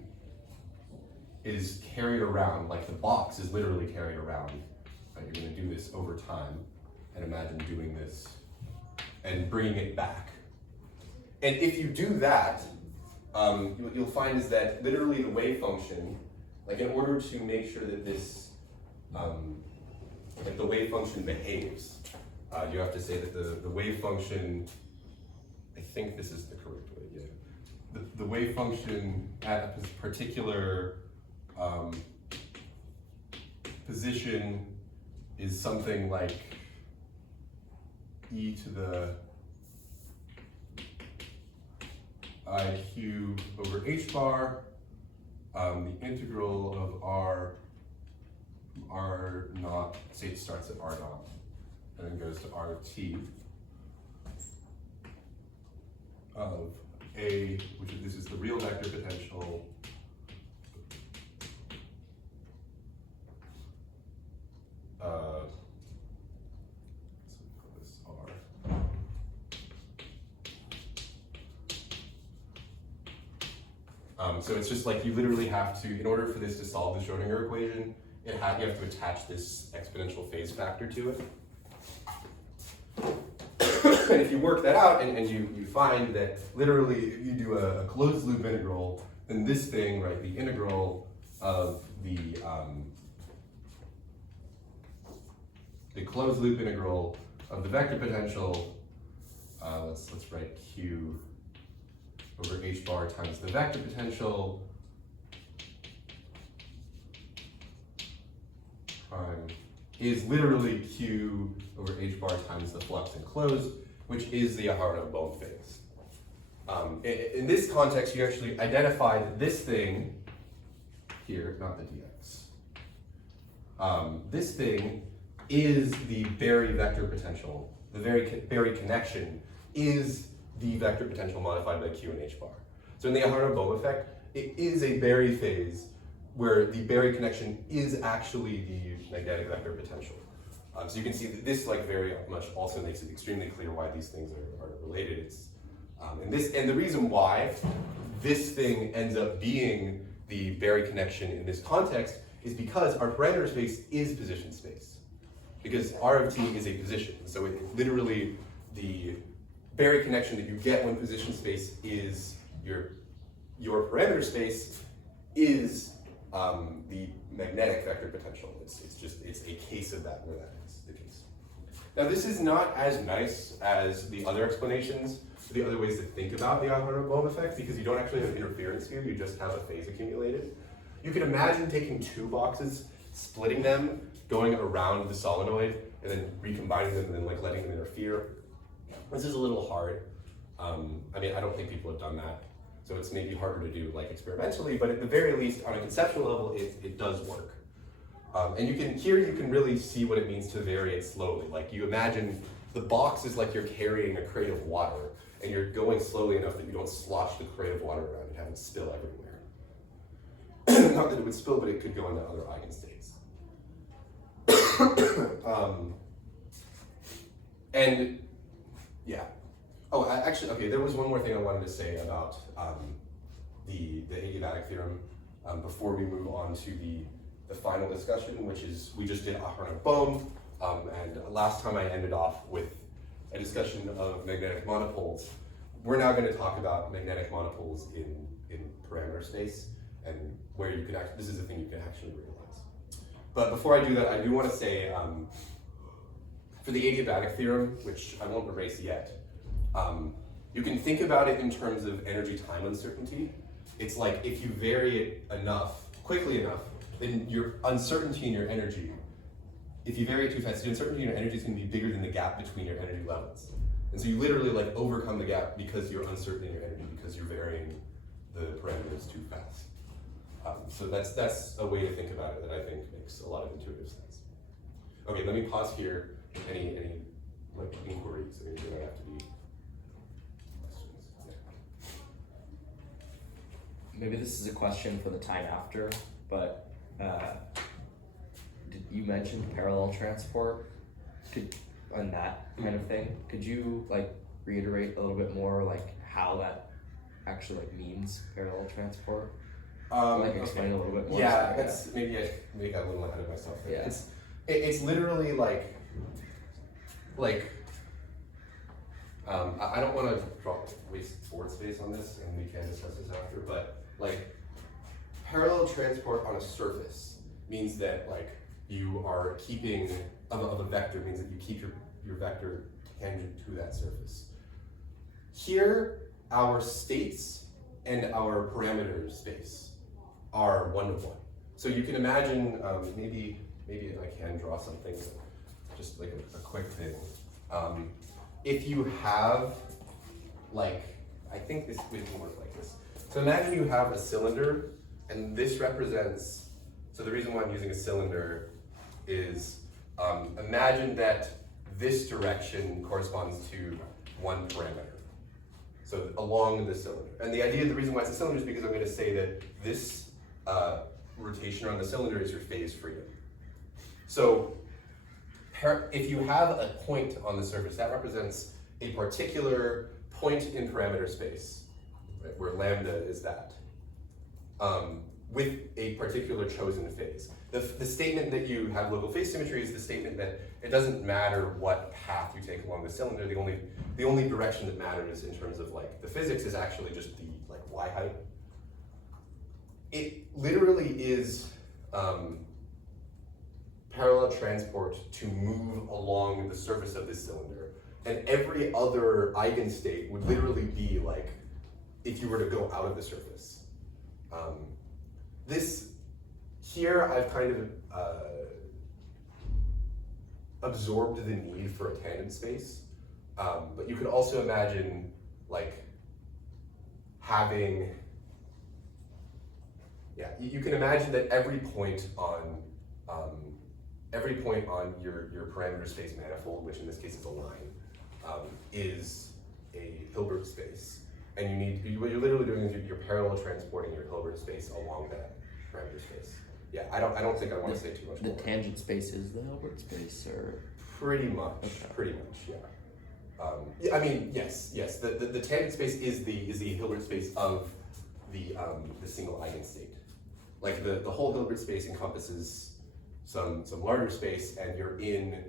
is carried around, like the box is literally carried around. You're going to do this over time, and imagine doing this and bringing it back. And if you do that, what you'll find is that literally the wave function, like in order to make sure that this, like the wave function behaves, you have to say that the wave function, I think this is the correct way, yeah. The wave function at a particular position is something like e to the I cube over h bar, the integral of r naught, say it starts at r naught, and then goes to rt of a, which is, this is the real vector potential, let's call this r. So it's just like you literally have to, in order for this to solve the Schrodinger equation, you have to attach this exponential phase factor to it. And if you work that out and you find that literally if you do a closed loop integral, then this thing, right, the integral of the closed loop integral of the vector potential, let's write Q over h bar times the vector potential prime is literally Q over h bar times the flux enclosed, which is the Aharonov-Bohm phase. In this context, you actually identified this thing here, not the dx. This thing is the Berry vector potential. The Berry connection is the vector potential modified by Q and H bar. So in the Aharonov-Bohm effect, it is a Berry phase where the Berry connection is actually the magnetic vector potential. So you can see that this very much also makes it extremely clear why these things are related. It's, and the reason why this thing ends up being the Berry connection in this context is because our parameter space is position space. Because R of t is a position. So it literally, the Berry connection that you get when position space is your parameter space is the magnetic vector potential. It's a case of that where that is the case. Now this is not as nice as the other explanations, the other ways to think about the Aharonov-Bohm effect, because you don't actually have interference here, you just have a phase accumulated. You can imagine taking two boxes, splitting them, going around the solenoid, and then recombining them, and then letting them interfere. This is a little hard. I mean, I don't think people have done that, so it's maybe harder to do experimentally, but at the very least, on a conceptual level, it does work. And you can really see what it means to vary it slowly. You imagine the box is like you're carrying a crate of water, and you're going slowly enough that you don't slosh the crate of water around and have it spill everywhere. Not that it would spill, but it could go into other eigenstates. And yeah. Oh, actually, okay, there was one more thing I wanted to say about the adiabatic theorem before we move on to the final discussion, which is we just did Aharonov-Bohm, and last time I ended off with a discussion of magnetic monopoles. We're now going to talk about magnetic monopoles in parameter space, and where you can this is a thing you can actually realize. But before I do that, I do want to say, for the adiabatic theorem, which I won't erase yet, you can think about it in terms of energy-time uncertainty. It's like if you vary it quickly enough, then your uncertainty in your energy, if you vary it too fast, the uncertainty in your energy is going to be bigger than the gap between your energy levels. And so you literally overcome the gap because you're uncertain in your energy, because you're varying the parameters too fast. So that's a way to think about it that I think makes a lot of intuitive sense. Okay, let me pause here. Any inquiries? I mean, do I have to be questions? Yeah. Maybe this is a question for the time after, but did you mention parallel transport on that kind of thing? Could you reiterate a little bit more how that actually means parallel transport? Explain a little bit more. Yeah, that's maybe I got a little ahead of myself there. Yeah. It's literally I don't want to waste board space on this, and we can discuss this after, but parallel transport on a surface means that you are keeping of a vector means that you keep your vector tangent to that surface. Here, our states and our parameter space are one-to-one. So you can imagine, maybe I can draw something, just a quick thing. If you have, I think this would work like this. So imagine you have a cylinder, and this represents, so the reason why I'm using a cylinder is, imagine that this direction corresponds to one parameter. So along the cylinder. And the reason why it's a cylinder is because I'm going to say that this rotation around the cylinder is your phase freedom. So if you have a point on the surface, that represents a particular point in parameter space, right, where lambda is that, with a particular chosen phase. The statement that you have local phase symmetry is the statement that it doesn't matter what path you take along the cylinder. The only direction that matters in terms of the physics is actually just the y height. It literally is parallel transport to move along the surface of this cylinder. And every other eigenstate would literally be if you were to go out of the surface. Here I've kind of absorbed the need for a tangent space, but you could also imagine having, you can imagine that every point on every point on your parameter space manifold, which in this case is a line, is a Hilbert space. And what you're literally doing is you're parallel transporting your Hilbert space along that parameter space. Yeah, I don't think I want to say too much more. The tangent space is the Hilbert space, or? Pretty much, yeah. Yeah, I mean, yes. The tangent space is the Hilbert space of the single eigenstate. Like the whole Hilbert space encompasses some larger space, and you're in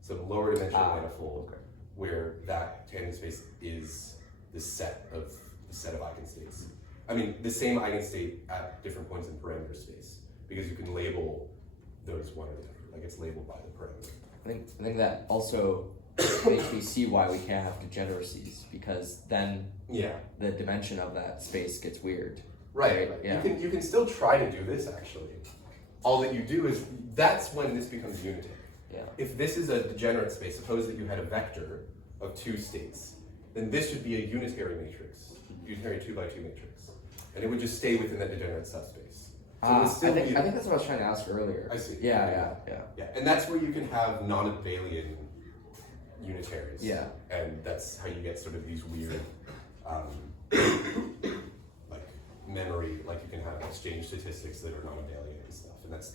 some lower dimensional manifold where that tangent space is the set of eigenstates. I mean, the same eigenstate at different points in parameter space, because you can label those one or the other. Like it's labeled by the parameter. I think that also makes me see why we can't have degeneracies, because then the dimension of that space gets weird. Right. Yeah. You can still try to do this actually. All that you do is that's when this becomes unitary. Yeah. If this is a degenerate space, suppose that you had a vector of two states, then this should be a unitary matrix, unitary 2x2 matrix, and it would just stay within that degenerate subspace. So it would still I think that's what I was trying to ask earlier. I see. Yeah. And that's where you can have non-abelian unitaries. Yeah. And that's how you get sort of these weird, like memory, like you can have exchange statistics that are non-abelian and stuff. And that's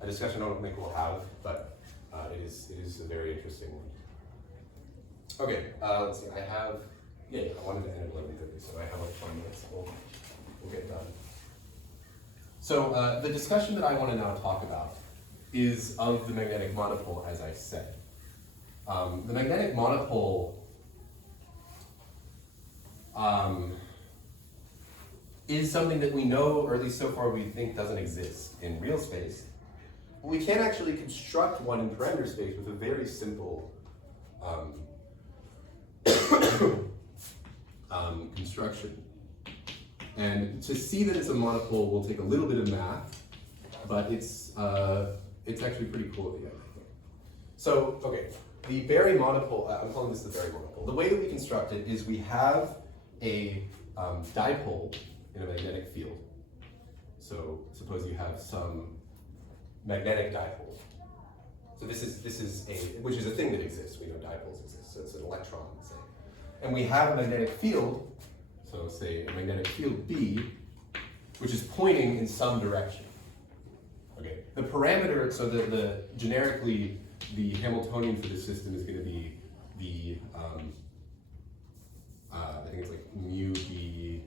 a discussion I don't think we'll have, but it is a very interesting one. Okay, let's see. I wanted to end at 11:30, so I have like 5 minutes. We'll get done. So the discussion that I want to now talk about is of the magnetic monopole, as I said. The magnetic monopole is something that we know, or at least so far we think doesn't exist in real space. But we can actually construct one in parameter space with a very simple construction. And to see that it's a monopole will take a little bit of math, but it's actually pretty cool at the end. So, okay, the Berry monopole, I'm calling this the Berry monopole. The way that we construct it is we have a dipole in a magnetic field. So suppose you have some magnetic dipole. So this is which is a thing that exists. We know dipoles exist. So it's an electron, say. And we have a magnetic field, so say a magnetic field B, which is pointing in some direction. Okay. The parameter, so the generically the Hamiltonian for this system is going to be the I think it's like mu b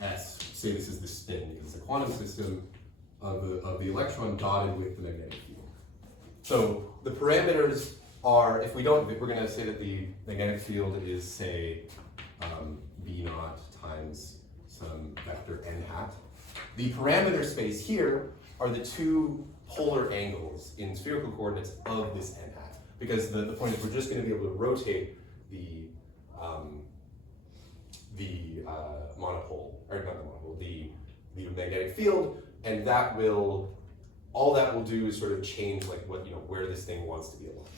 s. Say this is the spin because it's a quantum system of the electron dotted with the magnetic field. So the parameters are, if we don't, we're going to say that the magnetic field is, say, b naught times some vector n hat. The parameter space here are the two polar angles in spherical coordinates of this n hat. Because the point is we're just going to be able to rotate the monopole, or not the monopole, the magnetic field, and that will, all that will do is sort of change like what, where this thing wants to be aligned.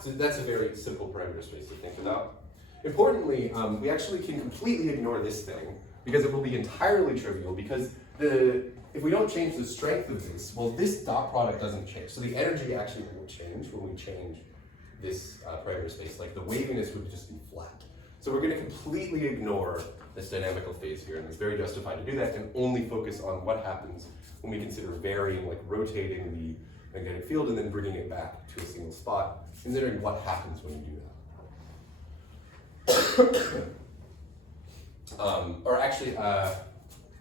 So that's a very simple parameter space to think about. Importantly, we actually can completely ignore this thing because it will be entirely trivial because if we don't change the strength of this, well, this dot product doesn't change. So the energy actually won't change when we change this parameter space. Like the waviness would just be flat. So we're going to completely ignore this dynamical phase here, and it's very justified to do that and only focus on what happens when we consider varying, like rotating the magnetic field and then bringing it back to a single spot, considering what happens when you do that. Or actually, let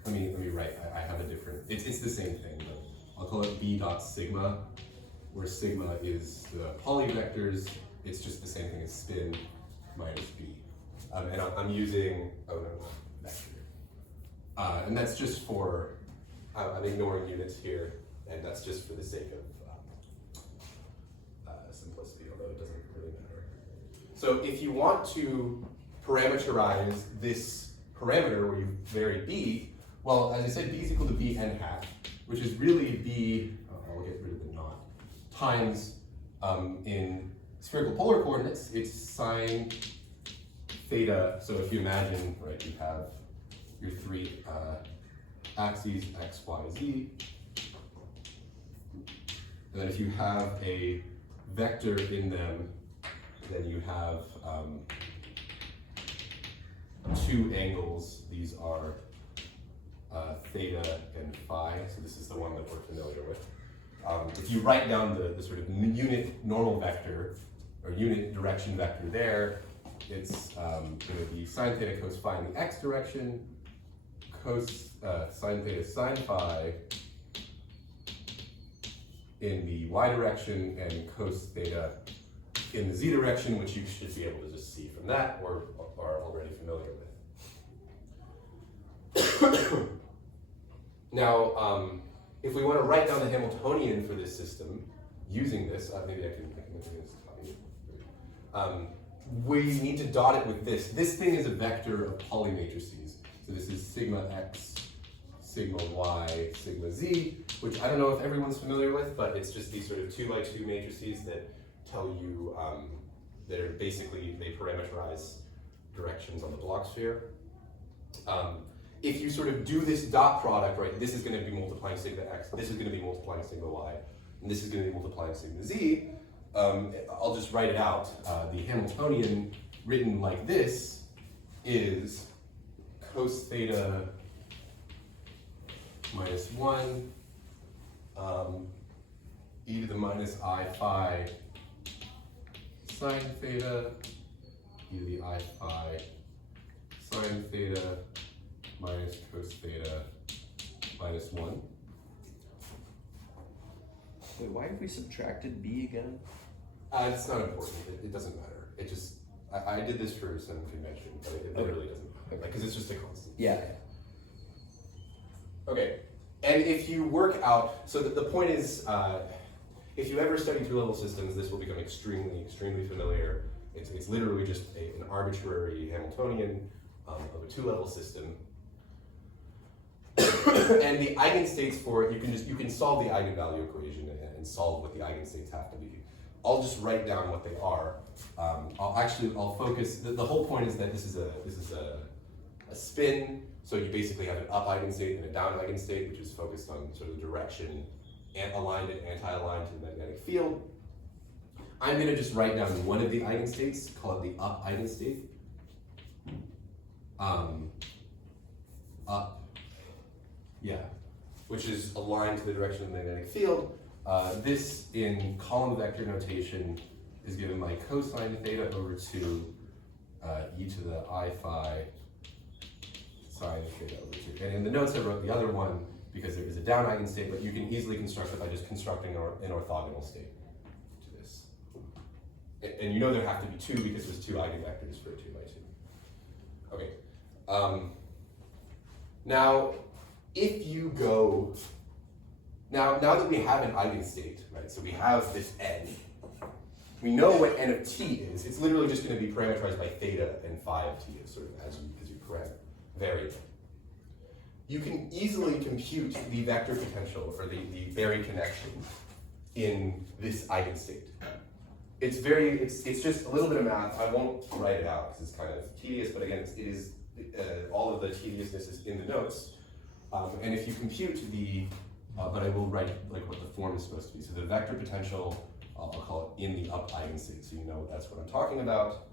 me write. I have a different. It's the same thing, but I'll call it b dot sigma, where sigma is the Pauli vectors. It's just the same thing as spin minus b. And I'm using vector. And that's just for. I'm ignoring units here, and that's just for the sake of simplicity, although it doesn't really matter. So if you want to parameterize this parameter where you vary b, well, as I said, b is equal to b n hat, which is really b, I'll get rid of the naught, times, in spherical polar coordinates, it's sine theta. So if you imagine, right, you have your three axes, x, y, z, And then if you have a vector in them, then you have two angles. These are theta and phi, so this is the one that we're familiar with. If you write down the sort of unit normal vector, or unit direction vector there, it's going to be sine theta cos phi in the x direction, sine theta sine phi in the y direction, and cos theta in the z direction, which you should be able to just see from that or are already familiar with. Now, if we want to write down the Hamiltonian for this system using this, maybe I can look at this. We need to dot it with this. This thing is a vector of polymatrices. So this is sigma x, sigma y, sigma z, which I don't know if everyone's familiar with, but it's just these sort of 2x2 matrices that tell you, that are basically, they parameterize directions on the block sphere. If you sort of do this dot product, right, this is going to be multiplying sigma x, this is going to be multiplying sigma y, and this is going to be multiplying sigma z, I'll just write it out. The Hamiltonian written like this is cos theta minus 1 e to the minus I phi sine theta e to the I phi sine theta minus cos theta minus 1. Wait, why have we subtracted b again? It's not important. It doesn't matter. It just, I did this for some convention, but it literally doesn't matter, because it's just a constant. Yeah. Okay, and if you work out, so the point is, if you ever study two-level systems, this will become extremely, extremely familiar. It's literally just an arbitrary Hamiltonian of a two-level system. And the eigenstates for it, you can solve the eigenvalue equation and solve what the eigenstates have to be. I'll just write down what they are. I'll focus. The whole point is that this is a spin. So you basically have an up eigenstate and a down eigenstate, which is focused on sort of the direction and aligned and anti-aligned to the magnetic field. I'm going to just write down one of the eigenstates, call it the up eigenstate. Up. Yeah, which is aligned to the direction of the magnetic field. This in column vector notation is given by cosine theta over 2 e to the I phi sine theta over 2. And in the notes I wrote the other one because there is a down eigenstate, but you can easily construct it by just constructing an orthogonal state to this. And you know there have to be 2 because there's 2 eigenvectors for a 2 by 2. Okay. Now, if you go, now that we have an eigenstate, right, so we have this n, we know what n of t is. It's literally just going to be parameterized by theta and phi of t, sort of as you vary them. You can easily compute the vector potential, or the Berry connection, in this eigenstate. It's just a little bit of math. I won't write it out because it's kind of tedious, but again, it is all of the tediousness is in the notes. And if you compute the, but I will write like what the form is supposed to be. So the vector potential, I'll call it in the up eigenstate, so you know that's what I'm talking about,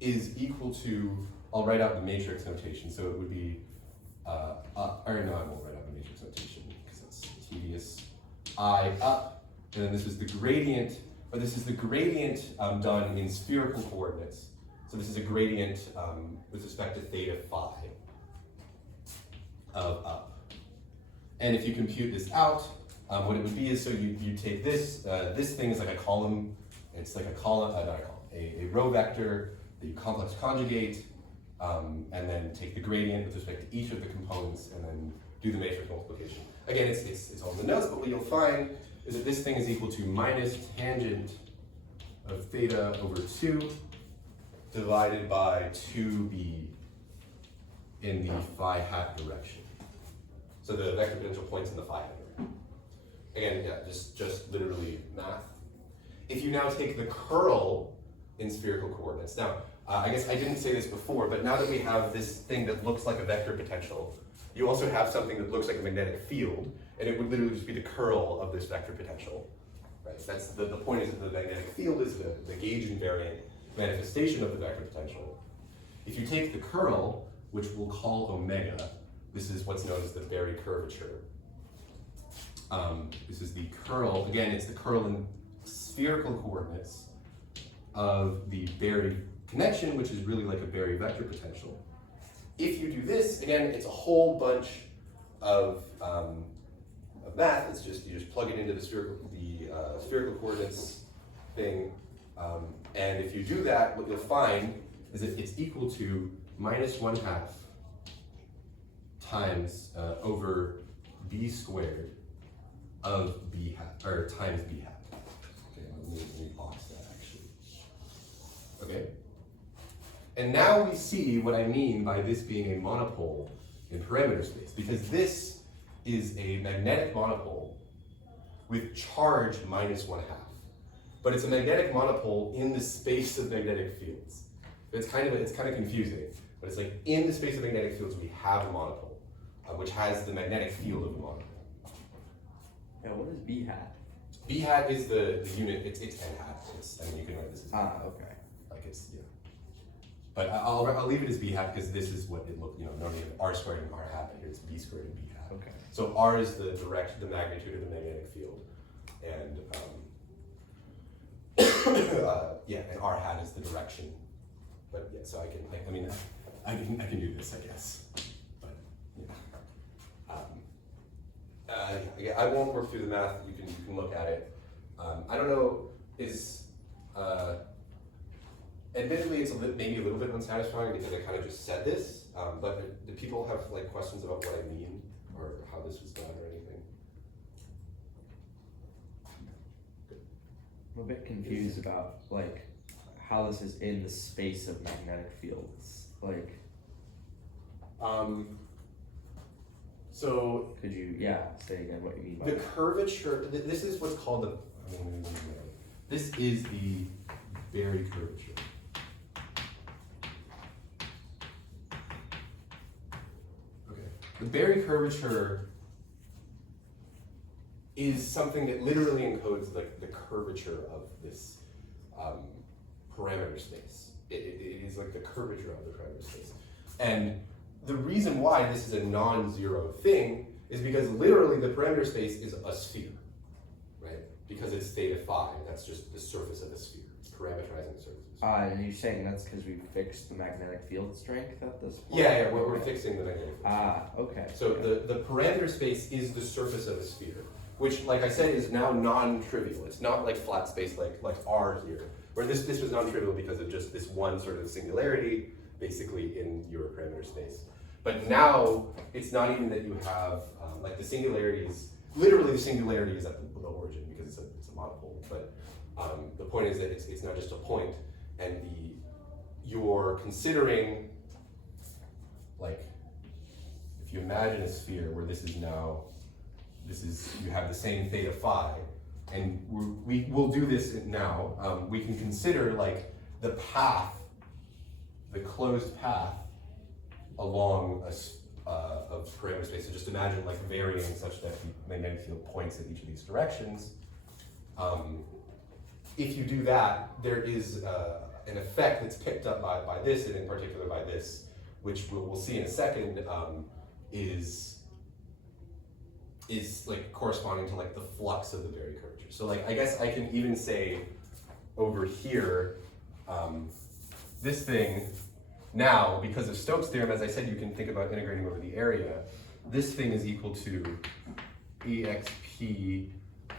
is equal to, I'll write out the matrix notation. So it would be, or no, I won't write out the matrix notation because that's tedious. I up, and then this is the gradient, but this is the gradient done in spherical coordinates. So this is a gradient with respect to theta phi of up. And if you compute this out, what it would be is, so you take this, this thing is like a column, it's like a column, not a column, a row vector that you complex conjugate, and then take the gradient with respect to each of the components and then do the matrix multiplication. Again, it's all in the notes, but what you'll find is that this thing is equal to minus tangent of theta over 2 divided by 2b in the phi hat direction. So the vector potential points in the phi hat direction. Again, yeah, just literally math. If you now take the curl in spherical coordinates, now I guess I didn't say this before, but now that we have this thing that looks like a vector potential, you also have something that looks like a magnetic field, and it would literally just be the curl of this vector potential. Right? That's the point is that the magnetic field is the gauge invariant manifestation of the vector potential. If you take the curl, which we'll call omega, this is what's known as the Berry curvature. This is the curl, again, it's the curl in spherical coordinates of the Berry connection, which is really like a Berry vector potential. If you do this, again, it's a whole bunch of math. It's just, you just plug it into the spherical coordinates thing. And if you do that, what you'll find is that it's equal to -1/2 times over b squared of b hat, or times b hat. Okay, let me box that actually. Okay. And now we see what I mean by this being a monopole in parameter space, because this is a magnetic monopole with charge -1/2. But it's a magnetic monopole in the space of magnetic fields. It's kind of confusing, but it's like in the space of magnetic fields we have a monopole, which has the magnetic field of the monopole. Yeah, what is b hat? B hat is the unit. It's n hat. I mean, you can write this as Okay. like it's yeah. But I'll leave it as b hat because this is what it looked. Normally r squared and r hat, but here it's b squared and b hat. Okay. So r is the magnitude of the magnetic field, and yeah, and r hat is the direction. But yeah, so I can do this, I guess. But yeah, I won't work through the math. You can look at it. I don't know. Admittedly, it's maybe a little bit unsatisfying because I kind of just said this. But do people have like questions about what I mean or how this was done or anything? I'm a bit confused about like how this is in the space of magnetic fields. Like, so could you say again what you mean by the that? curvature? This is what's called the. This is the Berry curvature. Okay, the Berry curvature is something that literally encodes like the curvature of this parameter space. It is like the curvature of the parameter space. And the reason why this is a non-zero thing is because literally the parameter space is a sphere, right? Because it's theta phi, that's just the surface of a sphere. It's parameterizing the surface of a sphere. And you're saying that's because we fixed the magnetic field strength at this point? Yeah, we're fixing the magnetic field. Okay. So the parameter space is the surface of a sphere, which, like I said, is now non-trivial. It's not like flat space like R here, where this was non-trivial because of just this one sort of singularity, basically in your parameter space. But now it's not even that you have like the singularity is literally the singularity is at the origin because it's a monopole. But the point is that it's not just a point, and you're considering like if you imagine a sphere where this is you have the same theta phi, and we'll do this now. We can consider like the path, the closed path along of parameter space. So just imagine like varying such that the magnetic field points at each of these directions. If you do that, there is an effect that's picked up by this, and in particular by this, which we'll see in a second, is like corresponding to like the flux of the Berry curvature. So like I guess I can even say over here, this thing now, because of Stokes' theorem, as I said, you can think about integrating over the area. This thing is equal to exp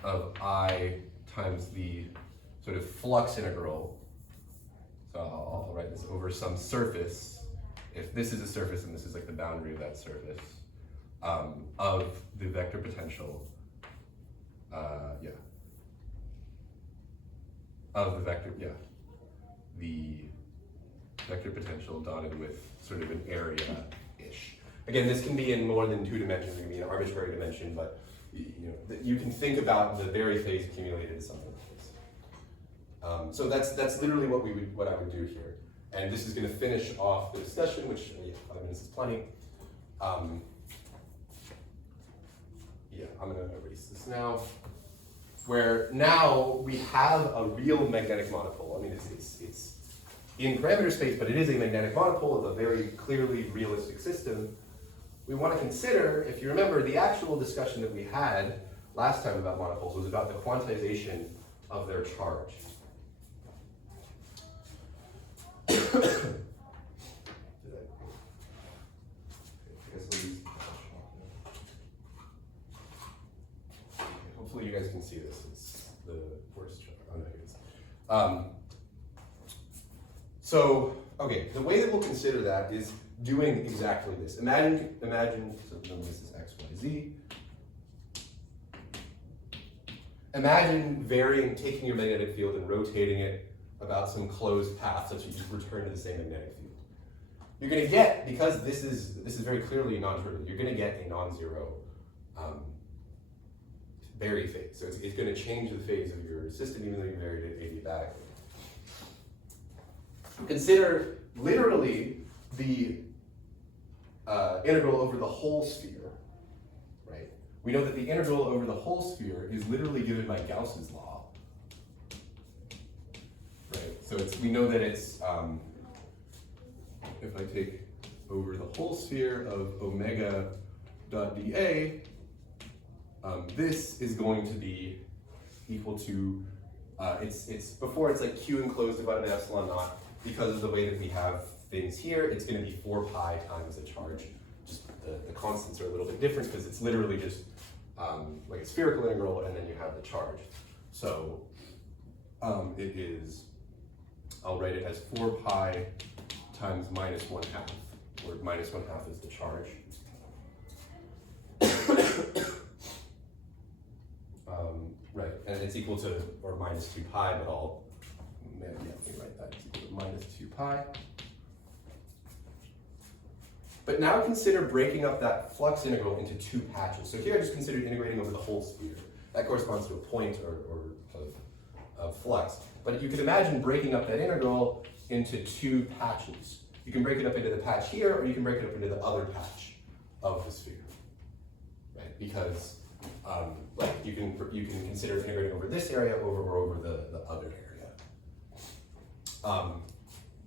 of I times the sort of flux integral. So I'll write this over some surface. If this is a surface and this is like the boundary of that surface, of the vector potential, the vector potential dotted with sort of an area-ish. Again, this can be in more than 2 dimensions. It can be an arbitrary dimension, but you can think about the Berry phase accumulated as something like this. So that's literally what I would do here. And this is going to finish off the discussion, which 5 minutes is plenty. I'm gonna erase this now. Where now we have a real magnetic monopole. I mean, it's in parameter space, but it is a magnetic monopole of a very clearly realistic system. We want to consider, if you remember, the actual discussion that we had last time about monopoles was about the quantization of their charge. Hopefully you guys can see this. It's the worst chart. Oh, no, here it is. So, okay, the way that we'll consider that is doing exactly this. Imagine, so this is x, y, z. Imagine taking your magnetic field and rotating it about some closed path such that you return to the same magnetic field. You're going to get, because this is very clearly non-trivial, you're going to get a non-zero vary phase. So it's going to change the phase of your system even though you varied it adiabatically. Consider literally the integral over the whole sphere, right? We know that the integral over the whole sphere is literally given by Gauss's law, right? So we know that it's, if I take over the whole sphere of omega dot dA, this is going to be equal to, before it's like Q enclosed divided by epsilon naught. Because of the way that we have things here, it's going to be 4 pi times the charge. Just the constants are a little bit different because it's literally just like a spherical integral and then you have the charge. So it is, I'll write it as 4 pi times minus 1/2, where minus 1/2 is the charge. Right, and it's equal to, or minus 2 pi, but I'll, let me write that, it's equal to minus 2 pi. But now consider breaking up that flux integral into 2 patches. So here I just considered integrating over the whole sphere. That corresponds to a point of flux. But you could imagine breaking up that integral into 2 patches. You can break it up into the patch here, or you can break it up into the other patch of the sphere, right? Because like you can consider integrating over this area or over the other area.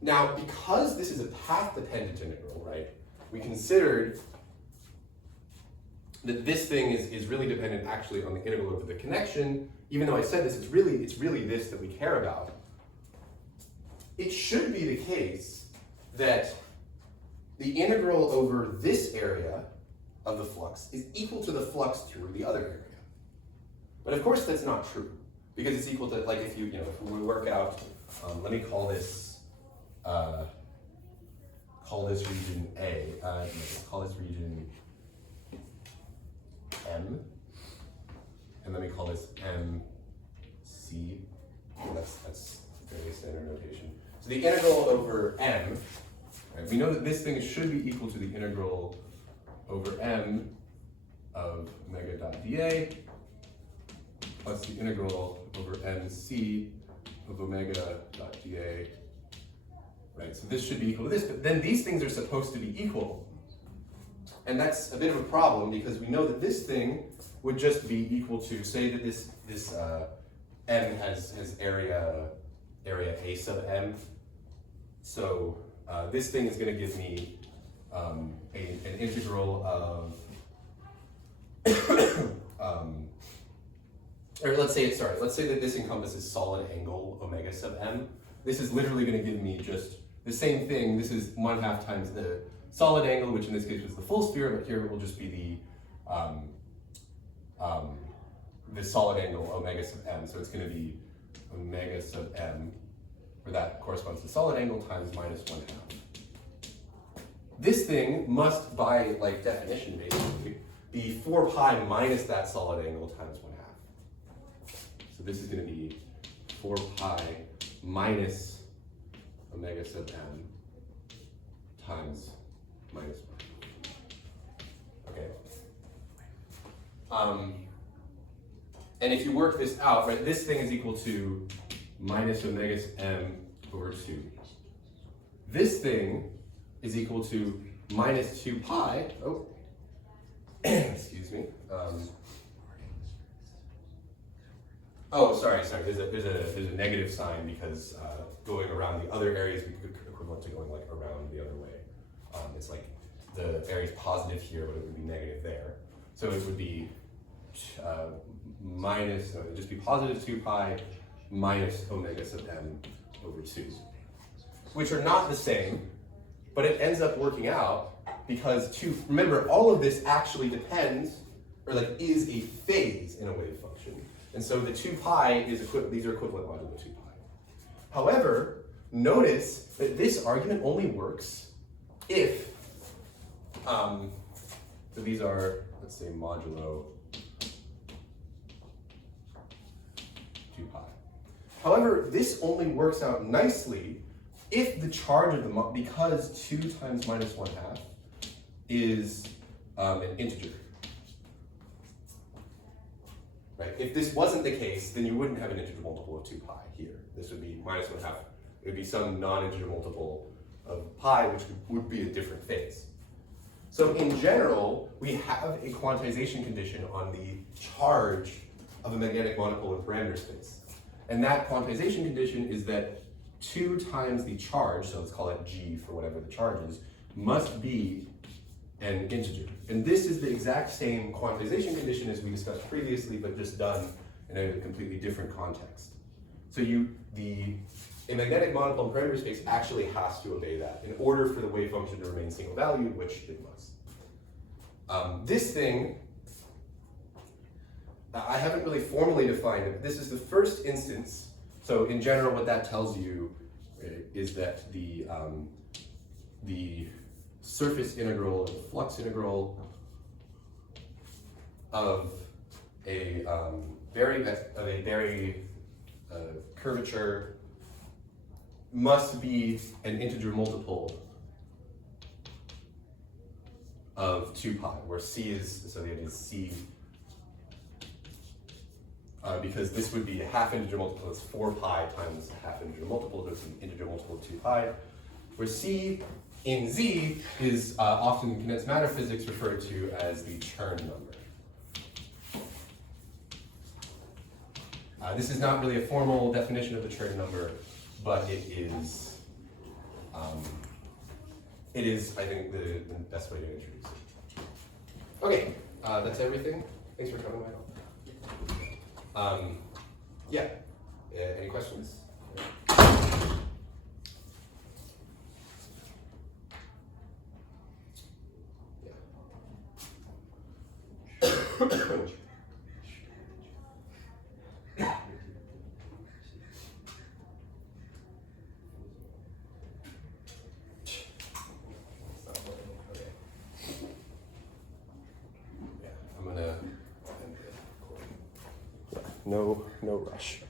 Now, because this is a path-dependent integral, right? We considered that this thing is really dependent actually on the integral over the connection. Even though I said this, it's really this that we care about. It should be the case that the integral over this area of the flux is equal to the flux through the other area. But of course that's not true, because it's equal to, like, if we work out, let me call this region A, call this region M, and let me call this MC. That's very standard notation. So the integral over M, right, we know that this thing should be equal to the integral over M of omega dot dA plus the integral over MC of omega dot dA. Right, so this should be equal to this, but then these things are supposed to be equal. And that's a bit of a problem because we know that this thing would just be equal to, say that this M has area A sub M. So this thing is going to give me an integral of, or let's say that this encompasses solid angle omega sub M. This is literally going to give me just the same thing. This is 1/2 times the solid angle, which in this case was the full sphere, but here it will just be the solid angle omega sub M. So it's going to be omega sub M, where that corresponds to solid angle times minus 1/2. This thing must, by like definition basically, be 4 pi minus that solid angle times 1/2. So this is going to be 4 pi minus omega sub M times minus 1. Okay. And if you work this out, right, this thing is equal to minus omega sub M over 2. This thing is equal to minus 2 pi, excuse me, Oh, sorry. There's a negative sign because going around the other areas would be equivalent to going like around the other way. It's like the area's positive here, but it would be negative there. So it would be minus. It would just be positive 2 pi minus omega sub m over 2, which are not the same, but it ends up working out because remember, all of this actually depends, or like is a phase in a wave function. And so the 2 pi is these are equivalent modulo 2 pi. However, notice that this argument only works if, so these are, let's say, modulo 2 pi. However, this only works out nicely if the charge of the, because 2 times minus 1/2 is an integer. Right? If this wasn't the case, then you wouldn't have an integer multiple of 2 pi here. This would be minus 1/2. It would be some non-integer multiple of pi, which would be a different phase. So in general, we have a quantization condition on the charge of a magnetic monopole in parameter space. And that quantization condition is that 2 times the charge, so let's call it G for whatever the charge is, must be an integer. And this is the exact same quantization condition as we discussed previously, but just done in a completely different context. So a magnetic monopole in parameter space actually has to obey that in order for the wave function to remain single valued, which it must. This thing, I haven't really formally defined it, but this is the first instance. So in general, what that tells you is that the surface integral and the flux integral of a curvature must be an integer multiple of 2 pi, where c is, so the idea is c, because this would be a half integer multiple, it's 4 pi times a half integer multiple, so it's an integer multiple of 2 pi, where c in Z is often in condensed matter physics referred to as the Chern number. This is not really a formal definition of the Chern number, but it is, I think, the best way to introduce it. Okay, that's everything. Thanks for coming, Michael. Yeah, any questions? No rush.